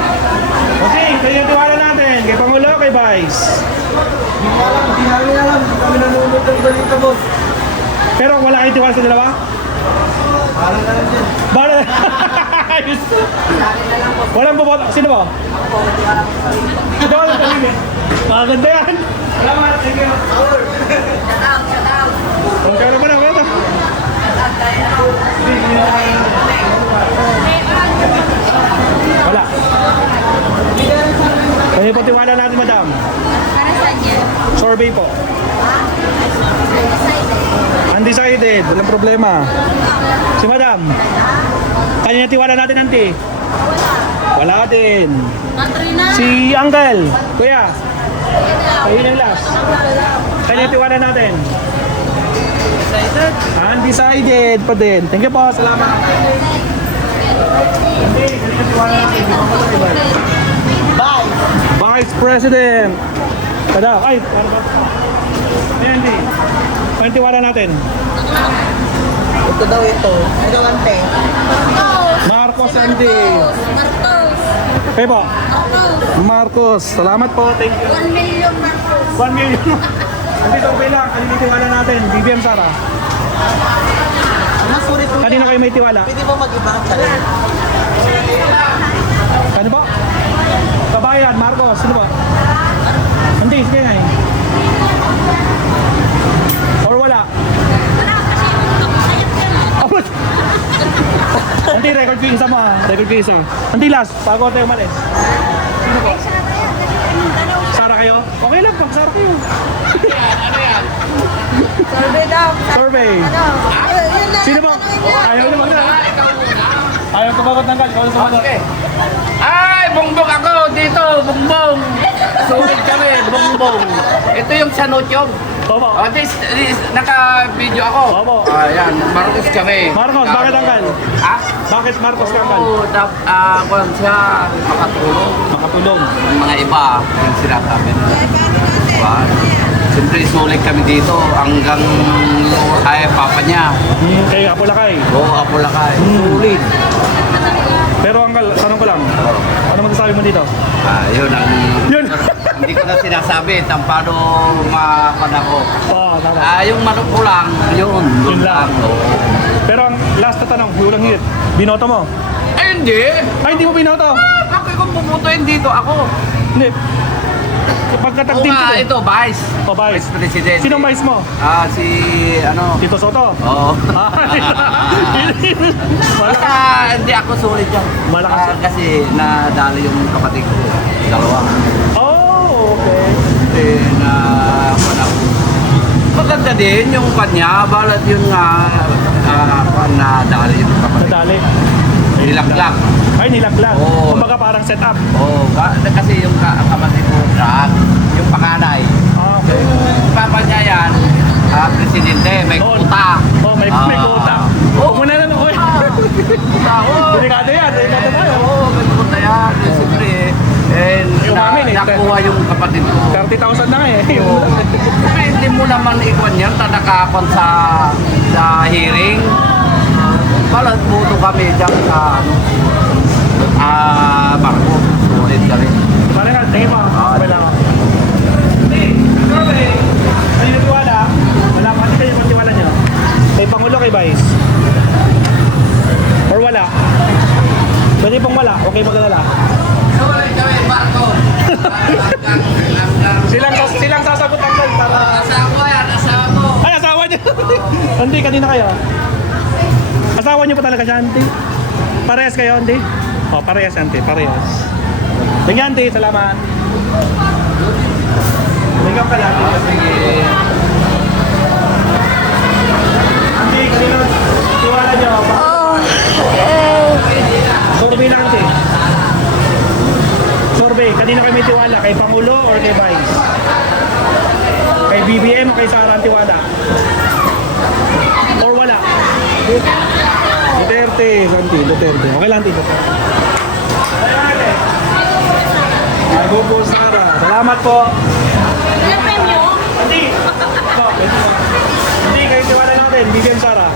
Okay, kanino tiwala natin? Kay Pangulo o kay Vice? Hindi namin alam. Kami nanonood ng balita mo. Pero wala kayong tiwala sa dalawa? Parang na lang din. Bala. Walang boboto. Sino ba? Ito ka lang kanina. Maganda yan. Salamat. Thank you. Okay, ano ba na? Wala. Wala. Kaya po tiwala natin, madam. Para saan yan? Survey po. Undecided. Walang problema. Si madam. Kanya tiwala natin, Auntie. Wala din. Katrina. Si Uncle, Kuya. Ayun ang last. Kanya tiwala natin. Undecided pa din. Thank you po. Salamat. Vice President. Kada. Ay, ano ba? Ayan, di. Kanya tiwala natin. Ito daw ito. Ito ante. Marcos Andy. Marcos. Kayo po. Marcos. Salamat po. Thank you. 1 million Marcos. 1 million. Hindi okay lang. Kanina tiwala natin. BBM Sara. Ano, sorry po. Kanina kayo may tiwala. Pwede mo mag-iba ang talaga. Ano ba? Kabayan, Marcos. Sino ba? Hindi, sige nga eh. Or wala? Abot! Hindi, record ko yung isa mo ha. Record ko yung isa. Hindi, last. Bago tayo umalis. Sino po? Sara kayo? Okay lang, pag Sara kayo. Survey daw. Survey. Ano? Sino ba? Ayaw naman na. Ayaw kumagot ng gal. Ikaw na sumagot. Ay, bongbong ako dito, bongbong. Sulit kami, bongbong. Ito yung sanutyong. Opo. Naka-video ako. Opo. Ayan, Marcos kami. Marcos, bakit ang gal? Ha? Bakit Marcos ka gal? Oo, kung siya makatulong. Makatulong. Yung mga iba, yung sinasabi. Diba? Siyempre, sulit kami dito hanggang ay papa niya. Kay Apolacay. Oo, Apolacay. Sulit. Pero Uncle, tanong ko lang. Ano masasabi mo dito? Yun ang... Yun. Hindi ko na sinasabi, tampado mapan ako. Oo, tama. Yung manok ko lang, yun. Yun lang. Oo. Pero ang last na tanong, hulang hit. Binoto mo? Ay, hindi. Ay, hindi mo binoto. Bakit kung pumutuin dito ako? Hindi. Oo Pagkatag-team nga, ko. ito, Vice. O, Vice. Vice President. Sinong Vice mo? Si, ano? Tito Soto. Oo. Wala. Basta hindi ako sulit dyan. Malakas. Kasi nadali yung kapatid ko. Dalawa. Oh, okay. Na panahon. Maganda din yung kanya. Balat yun nga nadali yung kapatid. Nadali. Nilaglag. Ay, nilaglag. Oo. Kumbaga parang set up. Kasi yung kapatid ko, drug, yung panganay. Ah, okay. Yung papa niya yan, presidente, may Oo. kuta. Oh, may kuta. Huwag mo na lang. Oy. Kuta, Delikado yan. Delikado tayo. Oo, may kuta yan. Siyempre, Yung amin eh. nakuha yung kapatid ko. 30,000 na nga eh. Oo. Siyempre, hindi mo naman ikwan yan, tadakapon sa hearing. Balat buto kami dyan sa barko. Sulit kami. Parang nga, tingin mo. Ah, Sabay lang ako. Hindi, grabe. Kayo nagtiwala. Wala pa. Hindi kayo magtiwala nyo. Kay Pangulo, kay Vice. Or wala. Pwede pong wala. Okay mag-alala. Sulit kami, barko. Silang sasagot ang gal para... Asawa yan, asawa mo. Ay, asawa niyo. Hindi, kanina kayo. Asawa niyo pa talaga siya, Auntie? Parehas kayo, Auntie? Oh, parehas, Auntie. Parehas. Tingnan, Auntie. Salamat. Tingnan ka lang. Auntie, kanina tiwala niyo. Survey lang, Auntie. Survey. Kanina kayo may tiwala? Kay Pangulo or kay Vice? Kay BBM o kay Sara ang tiwala? Or wala? Duterte, Santi, Duterte. Okay lang, Tito. Bago po, Sara. Salamat po. Ilang premyo? Hindi. Hindi, kayo tiwala natin. BBM Sara.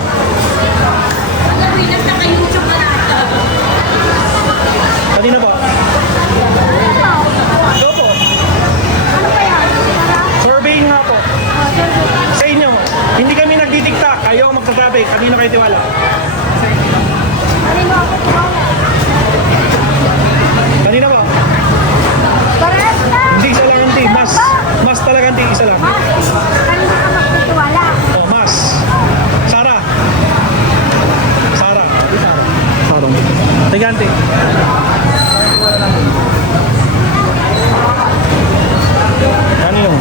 Ang winners na kay YouTube na natin. Kanina po? Ito po. Ano ba yan? Survey nga po. Sa inyo, hindi kami nagdidikta. Kayo ang magsasabi. Kanino kayo tiwala? Kanino ako tiwala? Kanina po? Parehas na! Hindi, isa lang, Auntie. Mas talaga, Auntie. Isa lang. Kanino ka magtitiwala? Oh, mas. Sara. Sara. Sarong. Teka, Auntie. Ano yun?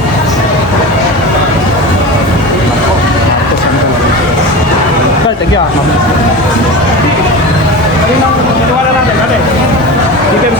Well, tagya. Ano yung tiwala natin? Ate? Hindi kayo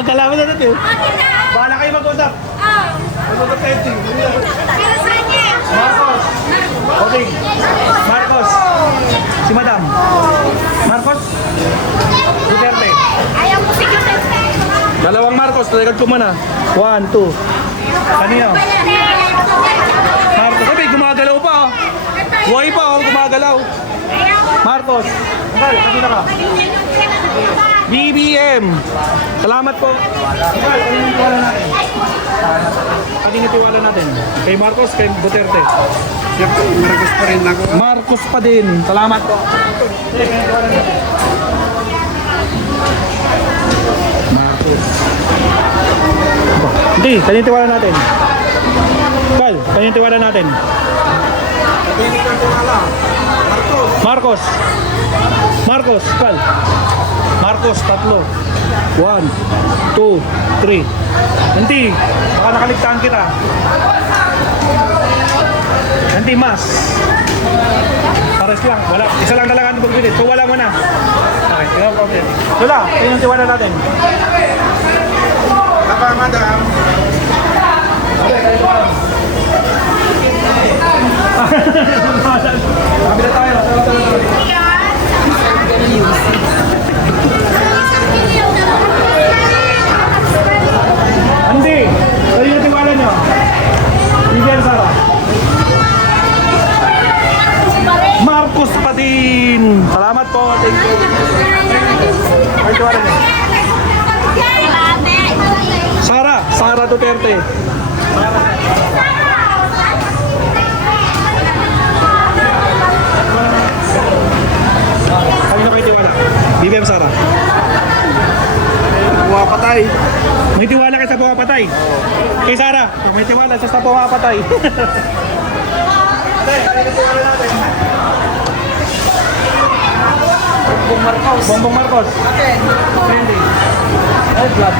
Magkalaman na natin. Bahala kayo mag-usap. Mag-usap kayo. Marcos. Okay. Marcos. Si Madam. Marcos. Duterte. Ayaw ko si Duterte. Dalawang Marcos. Talikod ko muna. 1, 2. Kanino? Marcos. Sabi, gumagalaw pa oh. Buhay pa oh, gumagalaw. Marcos. Tanggal, kanina ka. BBM. Salamat po. Tanggal, kanina tiwala natin. Kanina tiwala natin. Kay Marcos, kay Duterte. Siyempre, Marcos pa rin ako. Marcos pa din. Salamat po. Marcos. Hindi, kanina tiwala natin. Kal, kanina tiwala natin. Marcos. Marcos, Kal. Marcos, tatlo. 1, 2, 3. Hindi, baka nakaligtaan kita. Hindi mas. Pares lang, wala. Isa lang talaga ang pagpilit. So wala mo na. Okay, tingnan ko ulit. Wala, yun yung tiwala natin. Tama, madam. Kabila tayo. Hindi, so yung tiwala nyo. Vivian Sara. Marcos pa din. Salamat po. Thank you. Ay, tiwala nyo. Sara Duterte. Kanino kayo tiwala? BBM Sara. Buwapatay. May tiwala kayo sa pumapatay. Kay Sara, may tiwala siya sa pumapatay. Bongbong Marcos. Bongbong Marcos. Hindi. Ay, blood.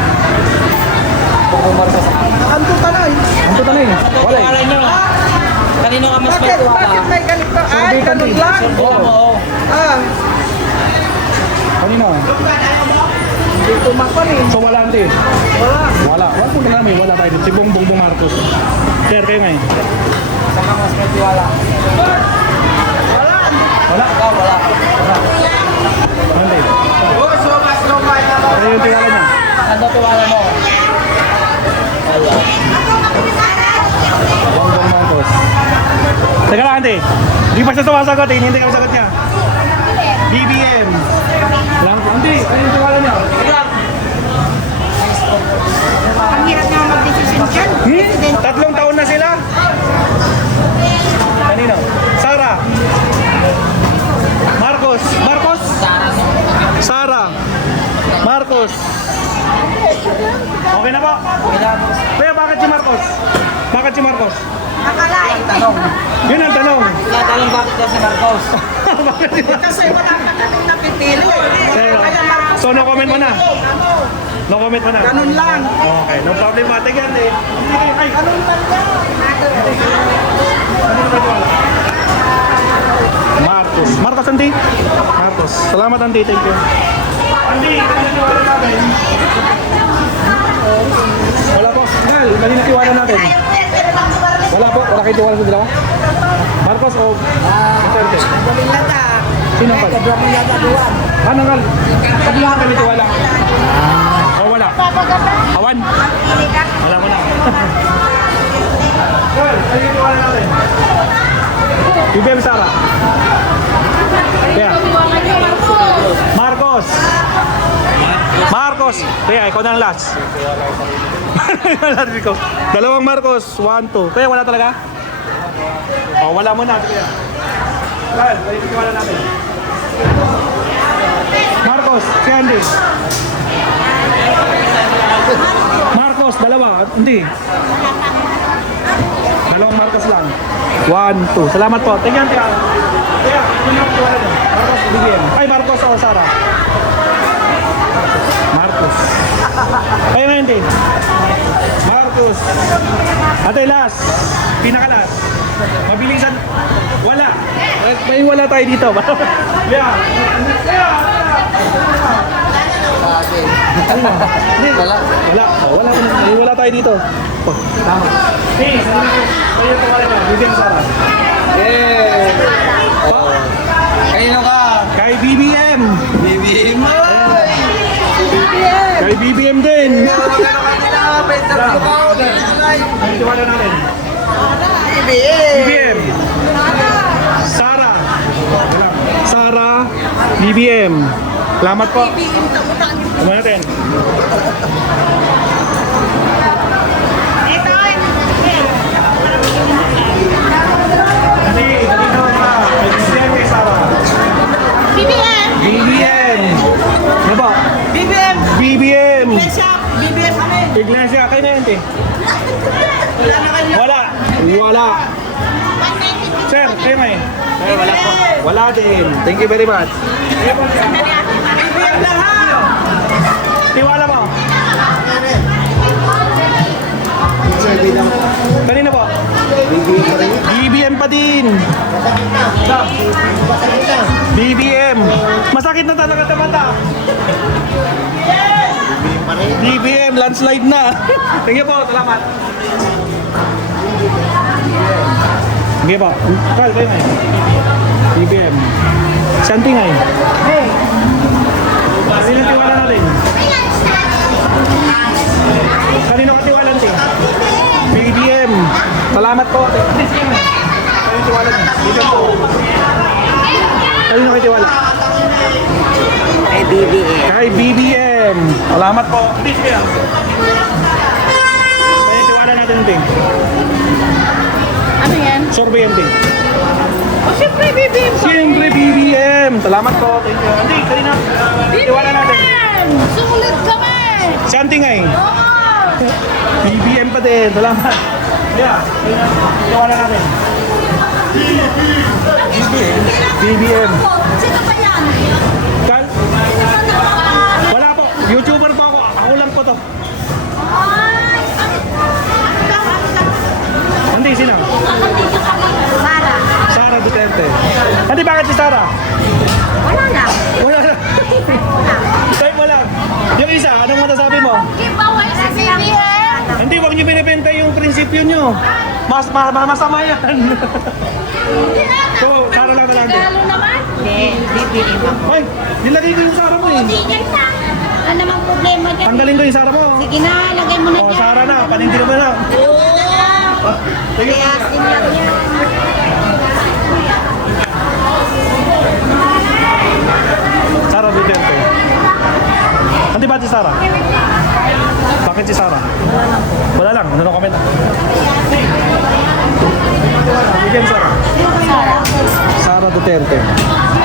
Bongbong Marcos. Anto tanay. Ang tanay. Wala eh. Wala nyo. Kanino ka mas may tuwala? Bakit may ganito? Ay, ganun lang. Oo, oo. Ah, Kanino? hindi tumakon eh. So wala hindi. Wala. Wala. Wala kung namin. Wala tayo. Si Bongbong Marcos. Sir, kayo ngayon. Saka mas may tuwala. Wala? Wala. Hindi. Oh, so mas lumay na. Ano yung tiwala niya? Ano tuwala mo? Bongbong Marcos. Teka lang, ante. Di ba siya sumasagot eh? Hindi kami sagot niya. BBM. Lang. Hindi. Ano yung tiwala niya? Ang hirap nga mag-decision dyan. 3 taon na sila? Kanino? Sara. Marcos. Marcos? Sara. Marcos. Okay na po? Kuya, bakit si Marcos? Bakit si Marcos? Akalain. Yun ang tanong. Tinatanong bakit ka si Marcos? Bakit si Marcos? Kasi wala ka kaming napipili. Kaya Marcos. So no comment mo na? No comment mo na? Ganun lang. Okay, no problem. Matig yan eh. Ay, Ganun lang yan. Marcos. Marcos, Andi? Marcos. Salamat, Andi. Thank you. Andi, kanina natin. Wala po. Ngal, kanina tiwala natin. Wala po. Wala kayo tiwala sa dalawa? Marcos o Duterte? Balilada. Sino ka? Balilada duwan. Ano, Ngal? Kanina kami tiwala. O wala? Awan? Wala mo na. Ngal, kanina tiwala natin. BBM Sara. Kaya. Marcos. Marcos. Kaya, ikaw na ang last. Dalawang Marcos. 1, 2. Kaya wala talaga? O, wala mo na. Kaya. Kaya, wala natin. Marcos. Si Andy. Marcos, dalawa. Hindi. Dalawang Marcos lang. 1, 2. Salamat po. Tingnan, tingnan. Kaya, ano na tiwala niyo? Marcos, BBM. Ay, Marcos o Sara? Marcos. Kayo na hindi. Marcos. Ate, last. Pinaka-last. Mabilisan. Wala. May wala tayo dito. Yeah. Wala. Wala. Oh, wala. Wala tayo dito. Oh, tama. Hey, kayo po wala ka. BBM Sara. Yeah. Kanino ka? Kay BBM. BBM mo. Kay BBM din. Kanino Ang tiwala natin. BBM. Sara. Sara. BBM. Salamat po. Ano natin? Kasi, kanino ka? Kay BBM kay Sara. BBM! BBM. Ano ba? BBM! BBM. Iglesia! BBM kami! Iglesia, kayo na yun, te. Wala na kayo. Wala. Wala. Sir, kayo ngayon. Wala po. Wala din. Thank you very much. BBM lang ha! Tiwala mo. Kanina po? BBM pa din. BBM. Masakit na talaga sa mata. BBM, landslide na. Thank you po, salamat. Sige po. Kal, kayo ngayon. BBM. Santi ngayon. Sino tiwala natin? Kanino ka tiwala natin? BBM. Salamat po. Kanino tiwala niyo? Dito po. Kanino kayo tiwala? Kay BBM. Kay BBM. Salamat po. Kanino tiwala natin natin? Ano yan? Survey natin. Oh, syempre BBM! Siyempre BBM. Salamat po. Thank you. Hindi, kanina. Tiwala natin. Sulit kami! Santi ngayon. Oo! BBM pa din. Salamat. Yeah. Tiwala natin. BBM. Sino pa yan? Kal? Wala po. YouTuber po ako. Ako lang po to. Hindi, sino? Sara. Sara Duterte. Hindi, bakit si Sara? Wala na. Wala na. Type mo lang. Yung isa, anong masasabi mo? Giveaway sa BBM! Hindi, wag niyo binibenta yung prinsipyo niyo. Masama yan. So, Sara lang na lang din. Galo naman? Hindi, BBM ako. Hoy, nilagay ko yung Sara mo eh. Hindi yan na. Ano namang problema dyan? Tanggalin ko yung Sara mo. Sige na, lagay mo na Oh, dyan. Sara na, panindigan mo na. Sige. Kaya sinyak niya. Sara Duterte. Hindi ba si Sara? Bakit si Sara? Wala lang. Ano comment? Bigyan Sara. Sara Duterte.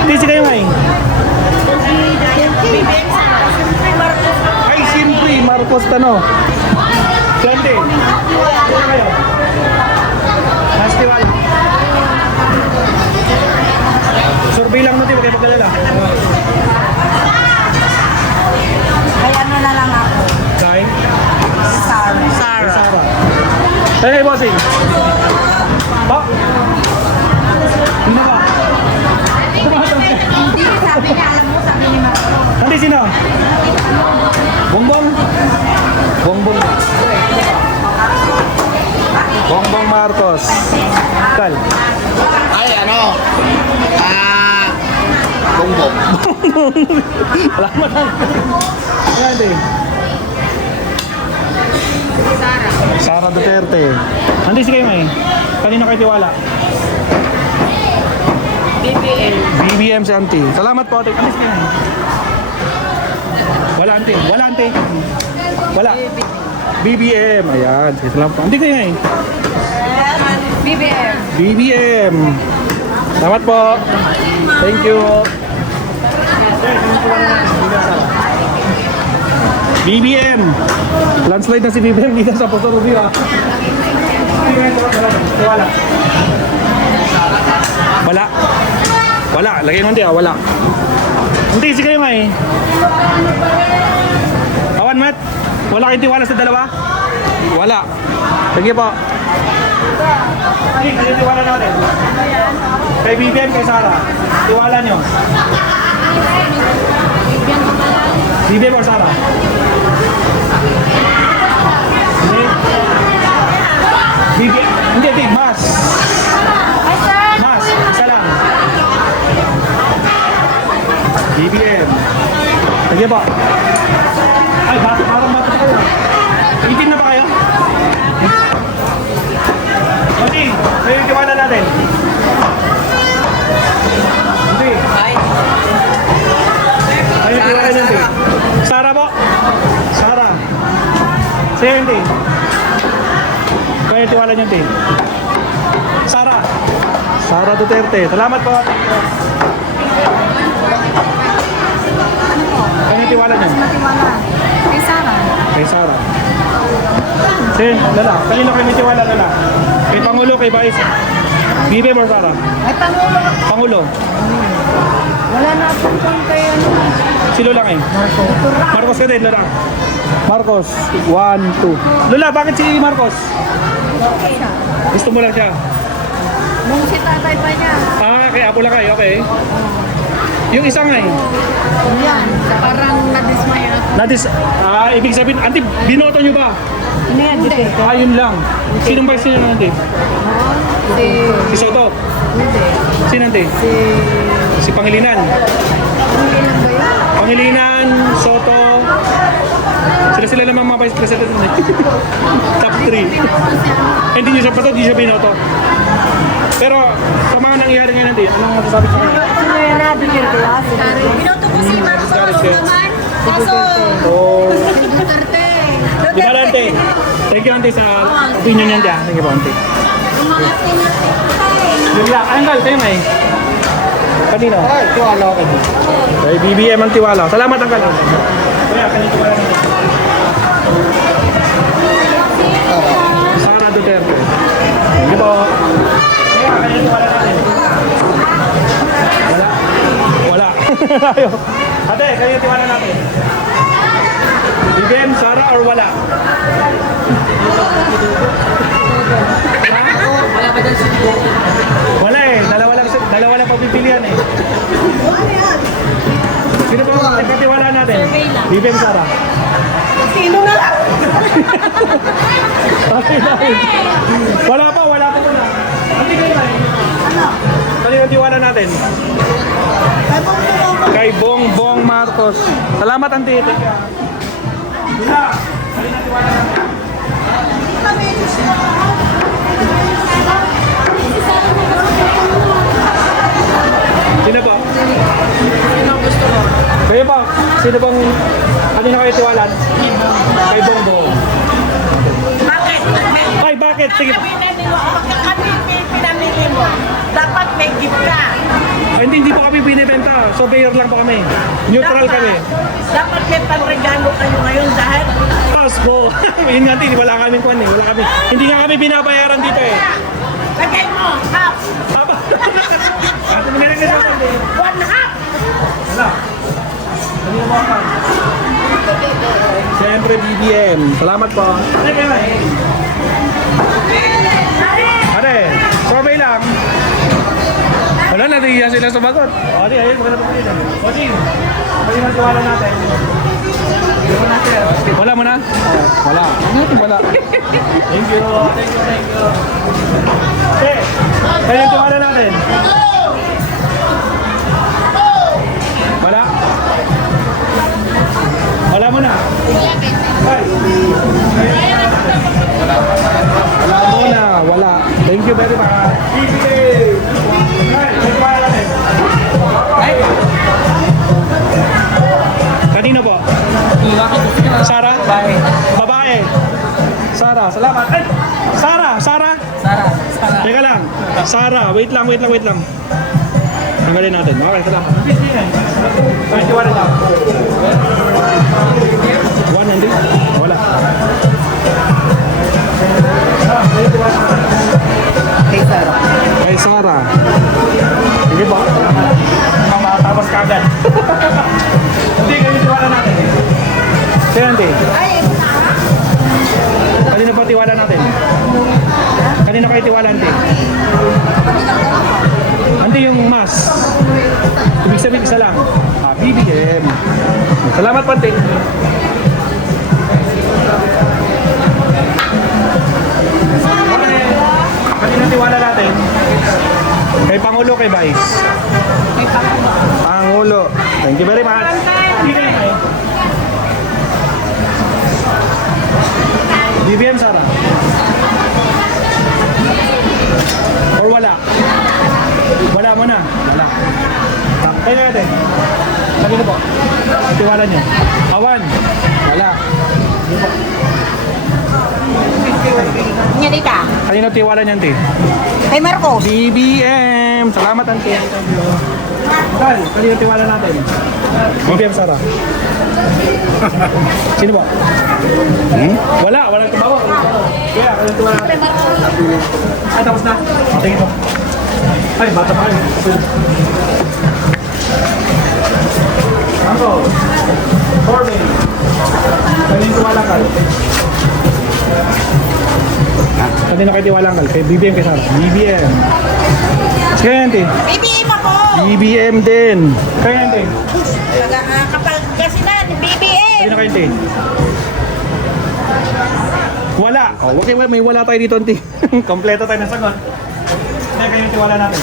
Hindi si kayo ngayon. Ay, simple. Marcos Tano. Siyempre. Kayo. Nastiwala. Survey lang natin. Huwag kayo pagkalala. Ay, ano na lang ako. Kain? Sara. Sara. Hey, bossing. Ba? Sino ba? Hindi, sabi niya, alam mo, sabi ni Marco. Nanti sino? Bongbong? Bongbong. Bongbong Marcos. Kal. Ay, ano? Bongbong. Wala mo lang. Ayan din. Sara Duterte. Nanti si kayo ngayon. Kanino kayo tiwala? BBM. BBM si Auntie. Salamat po. Nanti si kayo ngayon. Wala Auntie. Wala Auntie. Wala. BBM. Ayan. Sige, salamat po. Auntie kayo ngayon. BBM. BBM. Salamat po. Thank you. BBM. Landslide na si BBM dito sa Puerto Rubio. Wala. Wala. Wala. Lagay mo hindi ah. Wala. Hindi, si kayo nga eh. Awan, Matt. Wala kayong tiwala sa dalawa? Wala. Sige po. Kayo tiwala natin. Kay BBM, kay Sara. Tiwala nyo. BBM or Sara? Hindi. BBM. Hindi, mas. Mas, isa lang. BBM. Sige po. Ay, parang bata pa kayo. 18 na ba kayo? Hindi, kayo yung tiwala natin. Hindi. Kayo yung tiwala natin. Sara po. Sara. Sa'yo hindi. Kayo yung tiwala niyo, Tim. Sara. Sara Duterte. Salamat po. Kayo yung tiwala niyo. Matiwala. Kay Sarah. Kay Sara. Sige, lala. Kanino kayo may tiwala, lala? Kay Pangulo, kay Vice. BBM or Sara? Ay, Pangulo. Pangulo. Wala na akong kay ano. Sino lang eh? Marcos ka din, Lola. Marcos, 1, 2. Lola, bakit si Marcos? Gusto mo lang siya? Nung si tatay pa niya. Ah, kay Apo lang kayo, okay. Yung isa nga eh. Yan. Parang nadismaya ako. Ibig sabihin, Auntie, binoto nyo ba? Hindi. Yun lang. Sinong vice nyo na, Auntie? Si Soto? Hindi. Sino, Auntie? Si Pangilinan. Hindi lang ba yun? Pangilinan, Soto. Sila lamang mga vice president. Top 3. Hindi nyo siya pato, hindi siya binoto. Pero sa mga nangyayari ngayon natin, anong masasabi sa kanya? Binoto ko si Marcos naman. Kaso, Oh, Duterte. di ba, Auntie? Thank you, Auntie, sa opinion niyan dyan. Thank you po, Auntie. Yung mga sinasip. Yun lang. Anggal, kayo nga eh. Kanino? Ay, tiwala ko kayo. Kay BBM ang tiwala. Salamat, Anggal. Kaya, kanino tiwala nito? Sara Duterte. Thank you po. Kaya, kanino tiwala natin? Wala. Ayaw. Ate, kanino tiwala natin? BBM, Sara, or wala? Wala eh. Dalawa lang pagpipilian eh. Sino po ang nagkatiwala natin? BBM, Sara. Sino na lang? Okay na eh. Wala pa muna. Hindi kayo na eh. Kanino tiwala natin? Kay Bongbong Marcos. Salamat, Auntie. Thank you. Wala. Kanino tiwala natin? Sino ba? Sino gusto mo? Kayo ba? Sino bang kanino kayo tiwalaan? Kay Bongbong. Bakit? Ay, bakit? Sige. Pinamili mo. Dapat may gift ka. Ay, hindi po kami binibenta. Surveyor lang po kami. Neutral kami. Dapat may pangregalo kayo ngayon dahil Pasko. Yun nga, Auntie, wala kaming kwan eh. Wala kami. Hindi nga kami binabayaran dito eh. lagay mo half. Tama. Ate, magaling na siya, Auntie. 1/2. Wala. Ano yung mga Siyempre, BBM. Salamat po. Ano kayo na eh? Ate, survey lang. Wala, natiya sila sumagot. O, di, ayun, maganda po dito. O, di, pwede man tiwala natin. Wala mo na? Wala. Wala. Thank you. Thank you. Okay, kaya yung tiwala natin. Wala. Wala mo na. Wala muna. Wala. Thank you very much. Kanino po? Sara? Babae. Sara, salamat. Ay! Sara! Sara! Teka lang. Sara, wait lang. Tanggalin natin. Okay, salamat. Kahit iwanan lang. One, hindi? Wala. Kay Sara. Sige ba? Mamatapos ka agad. Hindi, ganyan tiwala natin. Sige, Auntie. Kanino pa tiwala natin? Kanino kayo tiwala, Auntie? Auntie, yung mas. Ibig sabihin, isa lang. BB BBM. Salamat, Pante. Kanina tiwala natin. Kay Pangulo, kay Vice. May Pangulo. Pangulo. Thank you very much. BBM, Sara? Or wala? Wala mo na? Wala. Kaya natin. Sabi po. Tiwala niyo. Awan. Wala. Nga dita. Kanino tiwala niyan, te? Kay Marcos. BBM! Salamat, Ante. Dal, kanino tiwala natin? BBM, Sara. Sino ba? Wala, walang tumawa. Kaya, kanino tiwala natin? Ay, tapos na. Tingin mo. Ay, bata pa kayo. Ako. Corbin. Kanino tiwala ka? Kanino kayo tiwala ka? Kay BBM, kay Sara. BBM. Kaya yan, te. BBM ako. BBM din. Kaya yan, te. Kapag kasi na, BBM. Kanino kayo, te? Wala. Oh, okay, well, may wala tayo dito, te. Kompleto tayo ng sagot. Kaya kayo tiwala natin.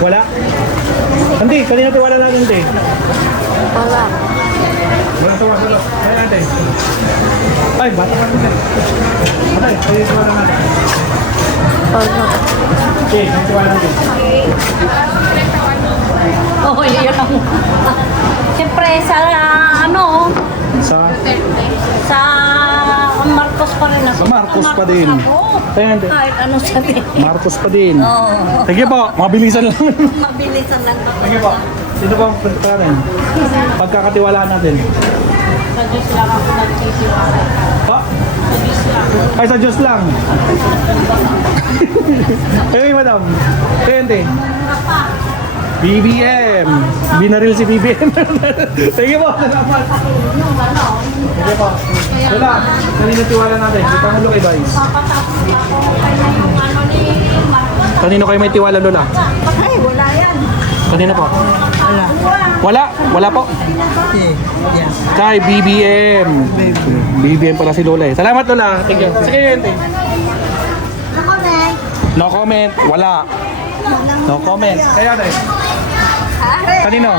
Wala? Hindi, kanino tiwala natin, te? Wala. Wala sa wala. Kaya yan, te. Ay, bata ka rin. Ay, kanino tiwala natin? Wala. Okay, kanino tiwala natin? Oh, yun. Siyempre, sa ano, Sa sa Marcos pa rin ako. Sa Marcos pa din. Ako. Kaya yan, te. Kahit ano sabi. Marcos pa din. Oo. Sige po, mabilisan lang. Mabilisan lang ako. Sige po. Sino po ang pagkakaroon? Pagkakatiwalaan natin. Sa Diyos lang ako nagsisiwala. Pa? Sa Diyos lang. Ay, sa Diyos lang. Ay, madam. Kaya hindi. BBM. Binaril si BBM. Sige po, salamat. Sige po. Wala. Kanino tiwala natin? Si Pangulo kay Vice. Kanino kayo may tiwala, Lola? Ay, wala yan. Kanino po? Wala. Wala po. Kay BBM. BBM pala si Lola eh. Salamat, Lola. Thank you. Sige, Ente. No comment. Wala. No comment. Kaya tayo. Kanino?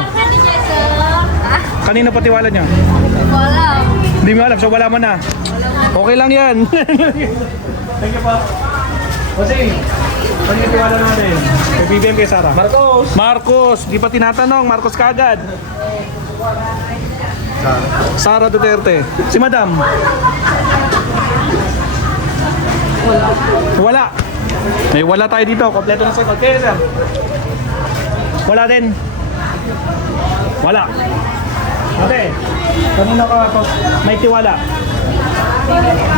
Kanino patiwala niyo? Wala. Hindi mo alam, so wala mo na. Okay lang yan. Thank you po. Kasi, kanino tiwala natin? Kay BBM, kay Sara? Marcos. Marcos. Di pa tinatanong. Marcos kagad. Sara Duterte. Si Madam? Wala. May wala tayo dito. Kompleto na sagot. Kaya, sir? Wala din. Wala. Ate, kanino ka may tiwala?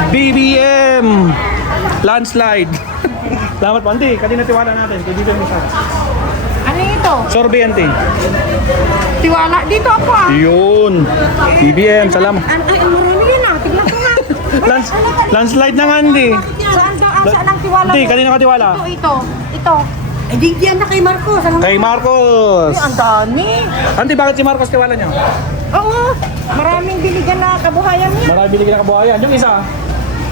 BBM! Landslide. Salamat po. Auntie, kanino tiwala natin? Kay BBM ni Sara. Ano ito? Sorbe, Auntie. Tiwala. Dito ako ah. Yun. BBM, salamat. Ay, marami yan ah. Tignan ko nga. Landslide na nga, Auntie. Saan ang tiwala Auntie, mo? kanino ka tiwala? Ito. Eh, di diyan na kay Marcos. Kay Marcos. Ang dami. Auntie, bakit si Marcos tiwala niyo? Oo. Maraming biligan na kabuhayan niya. Marami binigyan ng kabuhayan. Yung isa,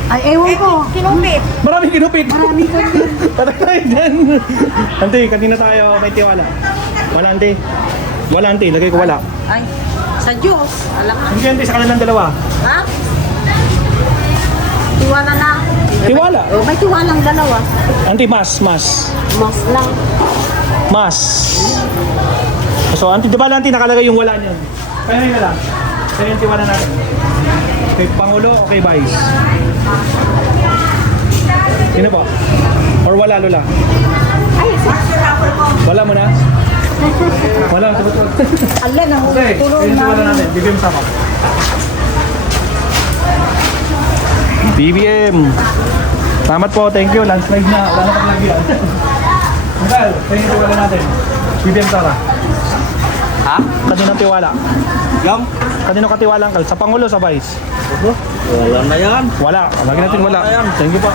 Ay, ewan ko. Kinupit. maraming kinupit. Maraming kinupit. Patay tayo dyan. Auntie, kanina tayo may tiwala? Wala, Auntie. Wala, Auntie. Lagay ko wala. Ay, sa Diyos. Alam ka. Hindi, Auntie, sa kanilang dalawa. Ha? Tiwala na. Tiwala. May tiwalang dalawa. Auntie, mas. Mas lang. Mas. So, Auntie, di ba, Auntie, nakalagay yung wala niyan? Kaya yun na lang. Kaya yung tiwala natin. Kay Pangulo o kay Vice? Sino po? Or wala, Lola? Ay, Wala mo na? Wala, sagot ko. ala na. Okay, kaya yung tiwala natin. BBM sama. BBM. Salamat po, thank you. Landslide na. Wala na paglagyan. Miguel, kaya yung tiwala natin. BBM Sara. Ha? Kanino tiwala? Yung? Kanino ka tiwala, Uncle? Sa Pangulo, sa Vice? Wala na yan. Wala. Lagi natin wala. Wala yan. Thank you po.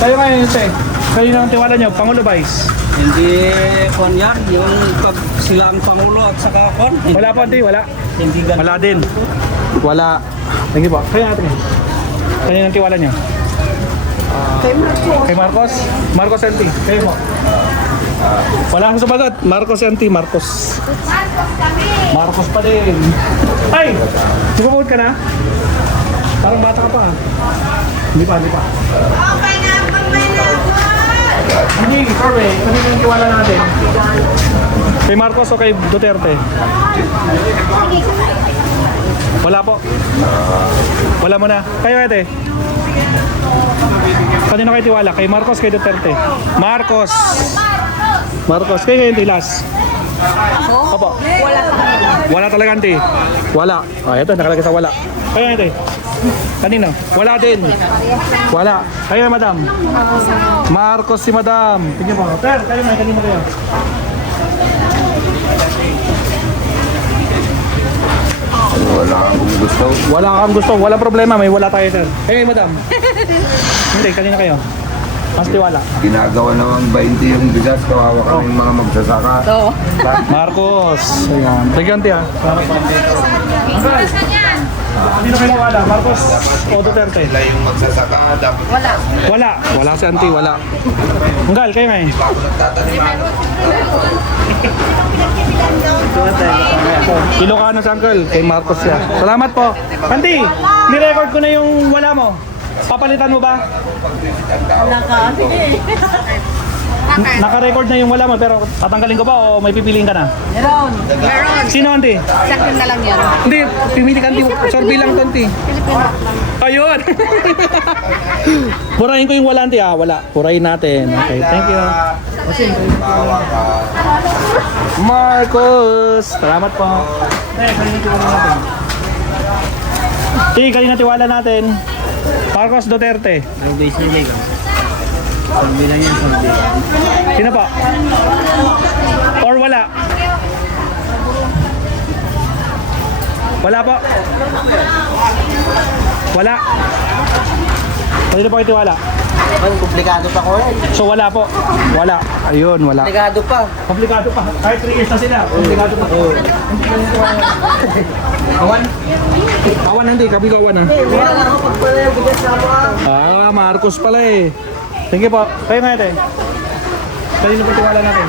Kayo ngayon, te. Kayo na ang tiwala niyo, Pangulo Vice. Hindi kon yan. Yung pag sila ang Pangulo at saka kon. Wala po, te. Wala. Hindi ganun. Wala din. Wala. Thank you po. Kayo natin. Kayo ang tiwala niyo. Kay Marcos. Marcos NT. Kayo po. Wala akong sumagot. Marcos NT. Marcos. Marcos pa din. Ay! Sumabot ka na? Parang bata ka pa. Hindi pa. Hindi, survey. Ano yung tiwala natin? Kay Marcos o kay Duterte? Wala po. Wala mo na. Kayo ate? Kanino kayo tiwala? Kay Marcos, kay Duterte? Marcos. Marcos. Kayo ngayon tilas? Opo. Wala talaga, auntie. Wala. Ito, nakalagay sa wala. Kayo ate? Kanino? Wala din. Wala. Kayo, madam? Marcos si madam. Tingnan mo. Sir, kayo may kanino kayo? Wala akong gusto. Wala kang gusto. Wala problema. May wala tayo, sir. Kayo, madam? Hindi, kanino kayo? Mas tiwala. Ginagawa naman 20 yung bigas, kawawa kami yung mga magsasaka. Marcos. Ayan. Thank you, auntie, ha. Salamat po. Kanino kayo tiwala? Marcos o Duterte? Sila yung magsasaka, dapat Wala. Wala si auntie. Wala. Anggal, kayo ngayon? ako nagtataniman. Ilocano si uncle. Kay Marcos siya. Salamat po. Auntie, ni-record ko na yung wala mo. Papalitan mo ba? Naka-record na yung wala mo pero tatanggalin ko ba o may pipiliin ka na? Meron. Sino, auntie? Sakit na lang yan. Hindi, pimili ka, auntie. Sorbi lang to, auntie. Ayun! Purahin ko yung wala, auntie. Wala. Purahin natin. Okay, thank you. Marcos! Salamat po. Kanina tiwala natin. Marcos Duterte. Sino pa? Or wala? Wala po? Wala? Kanina po kayo tiwala? Komplikado pa ko eh. So wala po? Wala. Ayun, wala. Komplikado pa. Komplikado pa. Kahit 3 years na sila. Komplikado pa. Awan? Awan hindi. Kabi ko awan ha. Marcos pala eh. Thank you po. Kayo nga ate. Kanino po tiwala natin?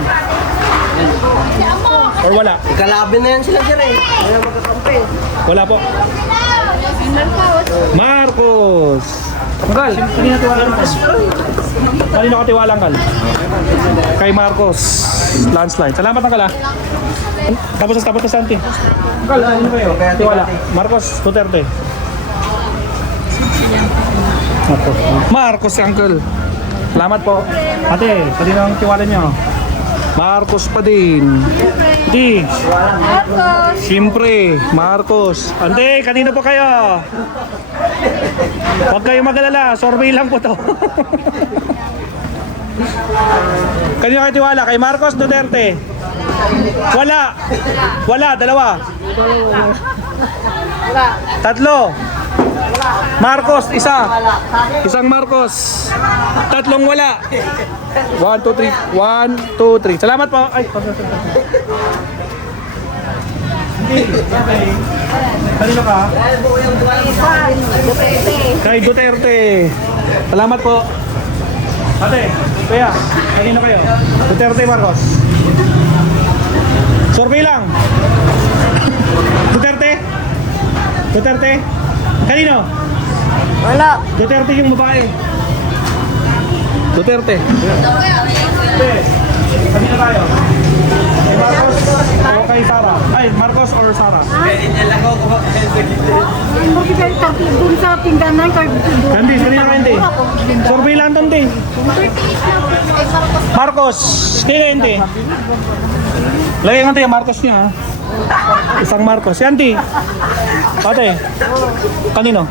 Or wala? Ikalabi na yan sila dyan eh. Kaya magkakampi. Wala po. Marcos! Anggal, kanina tiwala natin? Kanino ka tiwala, Anggal? Kay Marcos. Landslide. Salamat, Anggal, ha? Tapos na Santi. Anggal, kanino kayo? Tiwala. Marcos, Duterte. Marcos, Anggal. Salamat po. Ate, kanino ang tiwala niyo? Marcos pa din. Di. Marcos. Siyempre, Marcos. Ante, kanino po kayo? Huwag kayong mag-alala, survey lang po to. Kanino kayo tiwala? Kay Marcos Duterte? Wala. Wala, dalawa. Tatlo. Marcos, isa. Isang Marcos. Tatlong wala. 1, 2, 3. 1, 2, 3. Salamat po. Ay, kanino ka? Kay Duterte. Salamat po. Ate, kaya, kanino kayo? Duterte, Marcos. Survey lang. Duterte? Duterte? Kanino? Wala. Duterte yung babae. Duterte. Duterte. Kanino tayo? Kay Marcos o kay Sara? Ay, Marcos or Sara? Porque kayo dun sa pingganan, Hindi, kanino ka hindi? Survey lang ito, hindi. Marcos. Kaya hindi. Lagay nga tayo, Marcos niya, ha? Isang Marcos. Yan, di. Ate, kanino?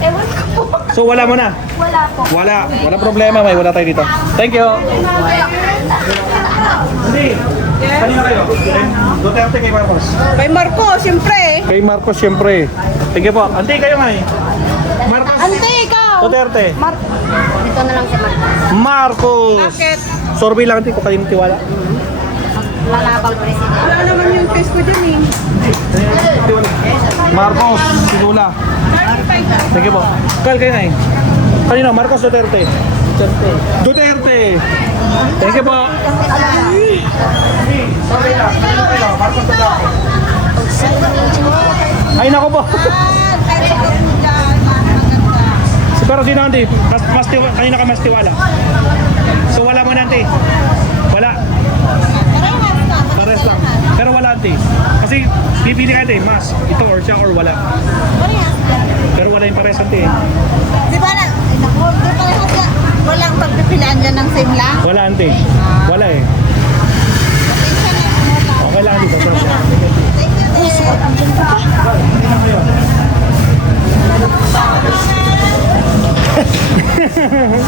Ewan ko. So, wala mo na? Wala po. Wala. Wala problema, may wala tayo dito. Thank you. Hindi. Kanino kayo? Duterte kay Marcos? Kay Marcos, siyempre. Kay Marcos, siyempre. Sige po. Ante, kayo nga eh. Marcos. Ante, ikaw! Duterte. Dito na lang si Marcos. Marcos. Bakit? Sorbet lang ante ko kanino tiwala. Lalabang presidente. Wala naman yung test ko dyan eh. Marcos, Sinula. Sige po. Kal kayo nga eh. Kanino? Marcos Duterte. Duterte. Thank you po. Sorry lang. Marcos Duterte. Ay nako po. Pero sino ante? Kanina ka mas tiwala. So wala mo na ante. Wala. Pares lang. Pero wala ante. Kasi pipili ka ante, mas. Ito or siya or wala. Pero wala yung pares ante. Di ba na? Di ba na? Walang pagpipilian dyan ng same lang? Wala ante. Wala eh. Okay lang ante.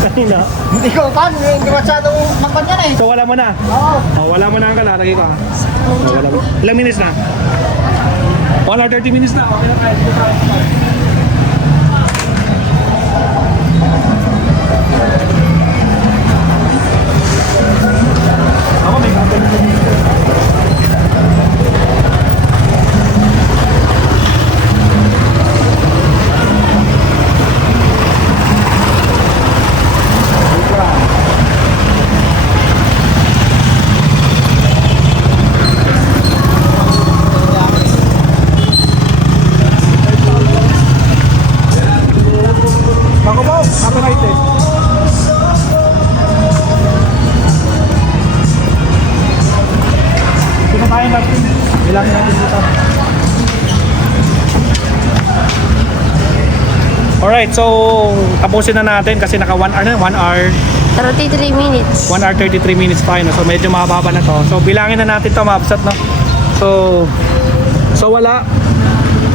Kanina. Hindi ko kan, hindi masyadong magpanyan eh. So wala mo na? Oo. Oh, wala mo na ang kalalagay ko. Wala mo. Ilang minutes na? 1 hour 30 minutes na. Okay na tayo. Dito tayo. Ako may gagawin. Ako po, copyrighted. Pinakain natin. Bilangin natin dito. Alright, so tapusin na natin kasi naka 1 hour na, 1 hour 33 minutes. 1 hour 33 minutes tayo, no? So medyo mahaba na to. So bilangin na natin to, mabsat, no? So wala.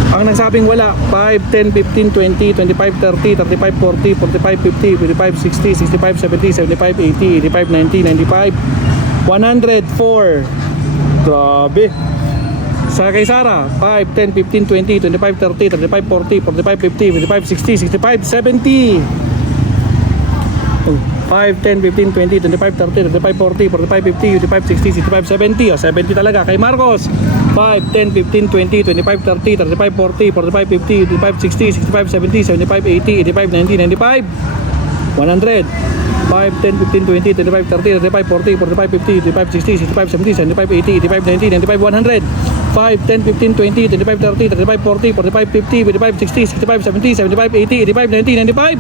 Ang nagsabing wala, 5, 10, 15, 20, 25, 30, 35, 40, 45, 50, 55, 60, 65, 70, 75, 80, 85, 90, 95, 104. Grabe. Sa kay Sara, 5, 10, 15, 20, 25, 30, 35, 40, 45, 50, 55, 60, 65, 70. 5, 10, 15, 20, 25, 30, 35, 40, 45, 50, 55, 60, 65, 70. O, 70 talaga. Kay Marcos, 5, 10, 15, 20, 25, 30, 35, 40, 45, 50, 55, 60, 65, 70, 75, 80, 85, 90, 95, 100. 5, 10, 15, 20, 25, 30, 35, 40, 45, 50, 55, 60, 65, 70, 75, 80, 85, 90, 95, 100. 5, 10, 15, 20, 25, 30, 35, 40, 45, 50, 55, 60, 65, 70, 75, 80, 85, 90, 95.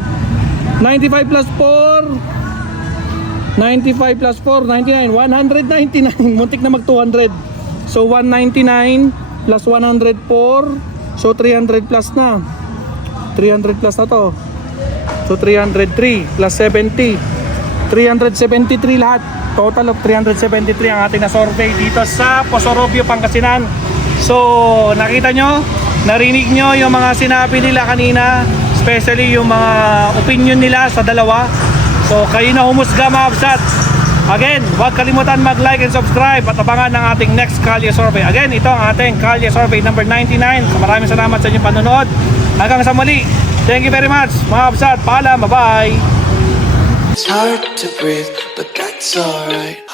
95 plus 4 95 plus 4 99 199 muntik na mag 200. So 199 plus 104, so 300 plus na 300 plus na to. So 303 plus 70 373 lahat. Total of 373 ang ating na-survey dito sa Posorobio, Pangasinan. So nakita nyo, narinig nyo yung mga sinabi nila kanina, especially yung mga opinion nila sa dalawa. So kayo na humusga, mga absat. Again, huwag kalimutan mag-like and subscribe at abangan ng ating next Kalye Survey. Again, ito ang ating Kalye Survey number 99. So maraming salamat sa inyong panonood. Hanggang sa muli. Thank you very much, mga absat. Paalam, bye-bye. It's hard to breathe, but that's alright.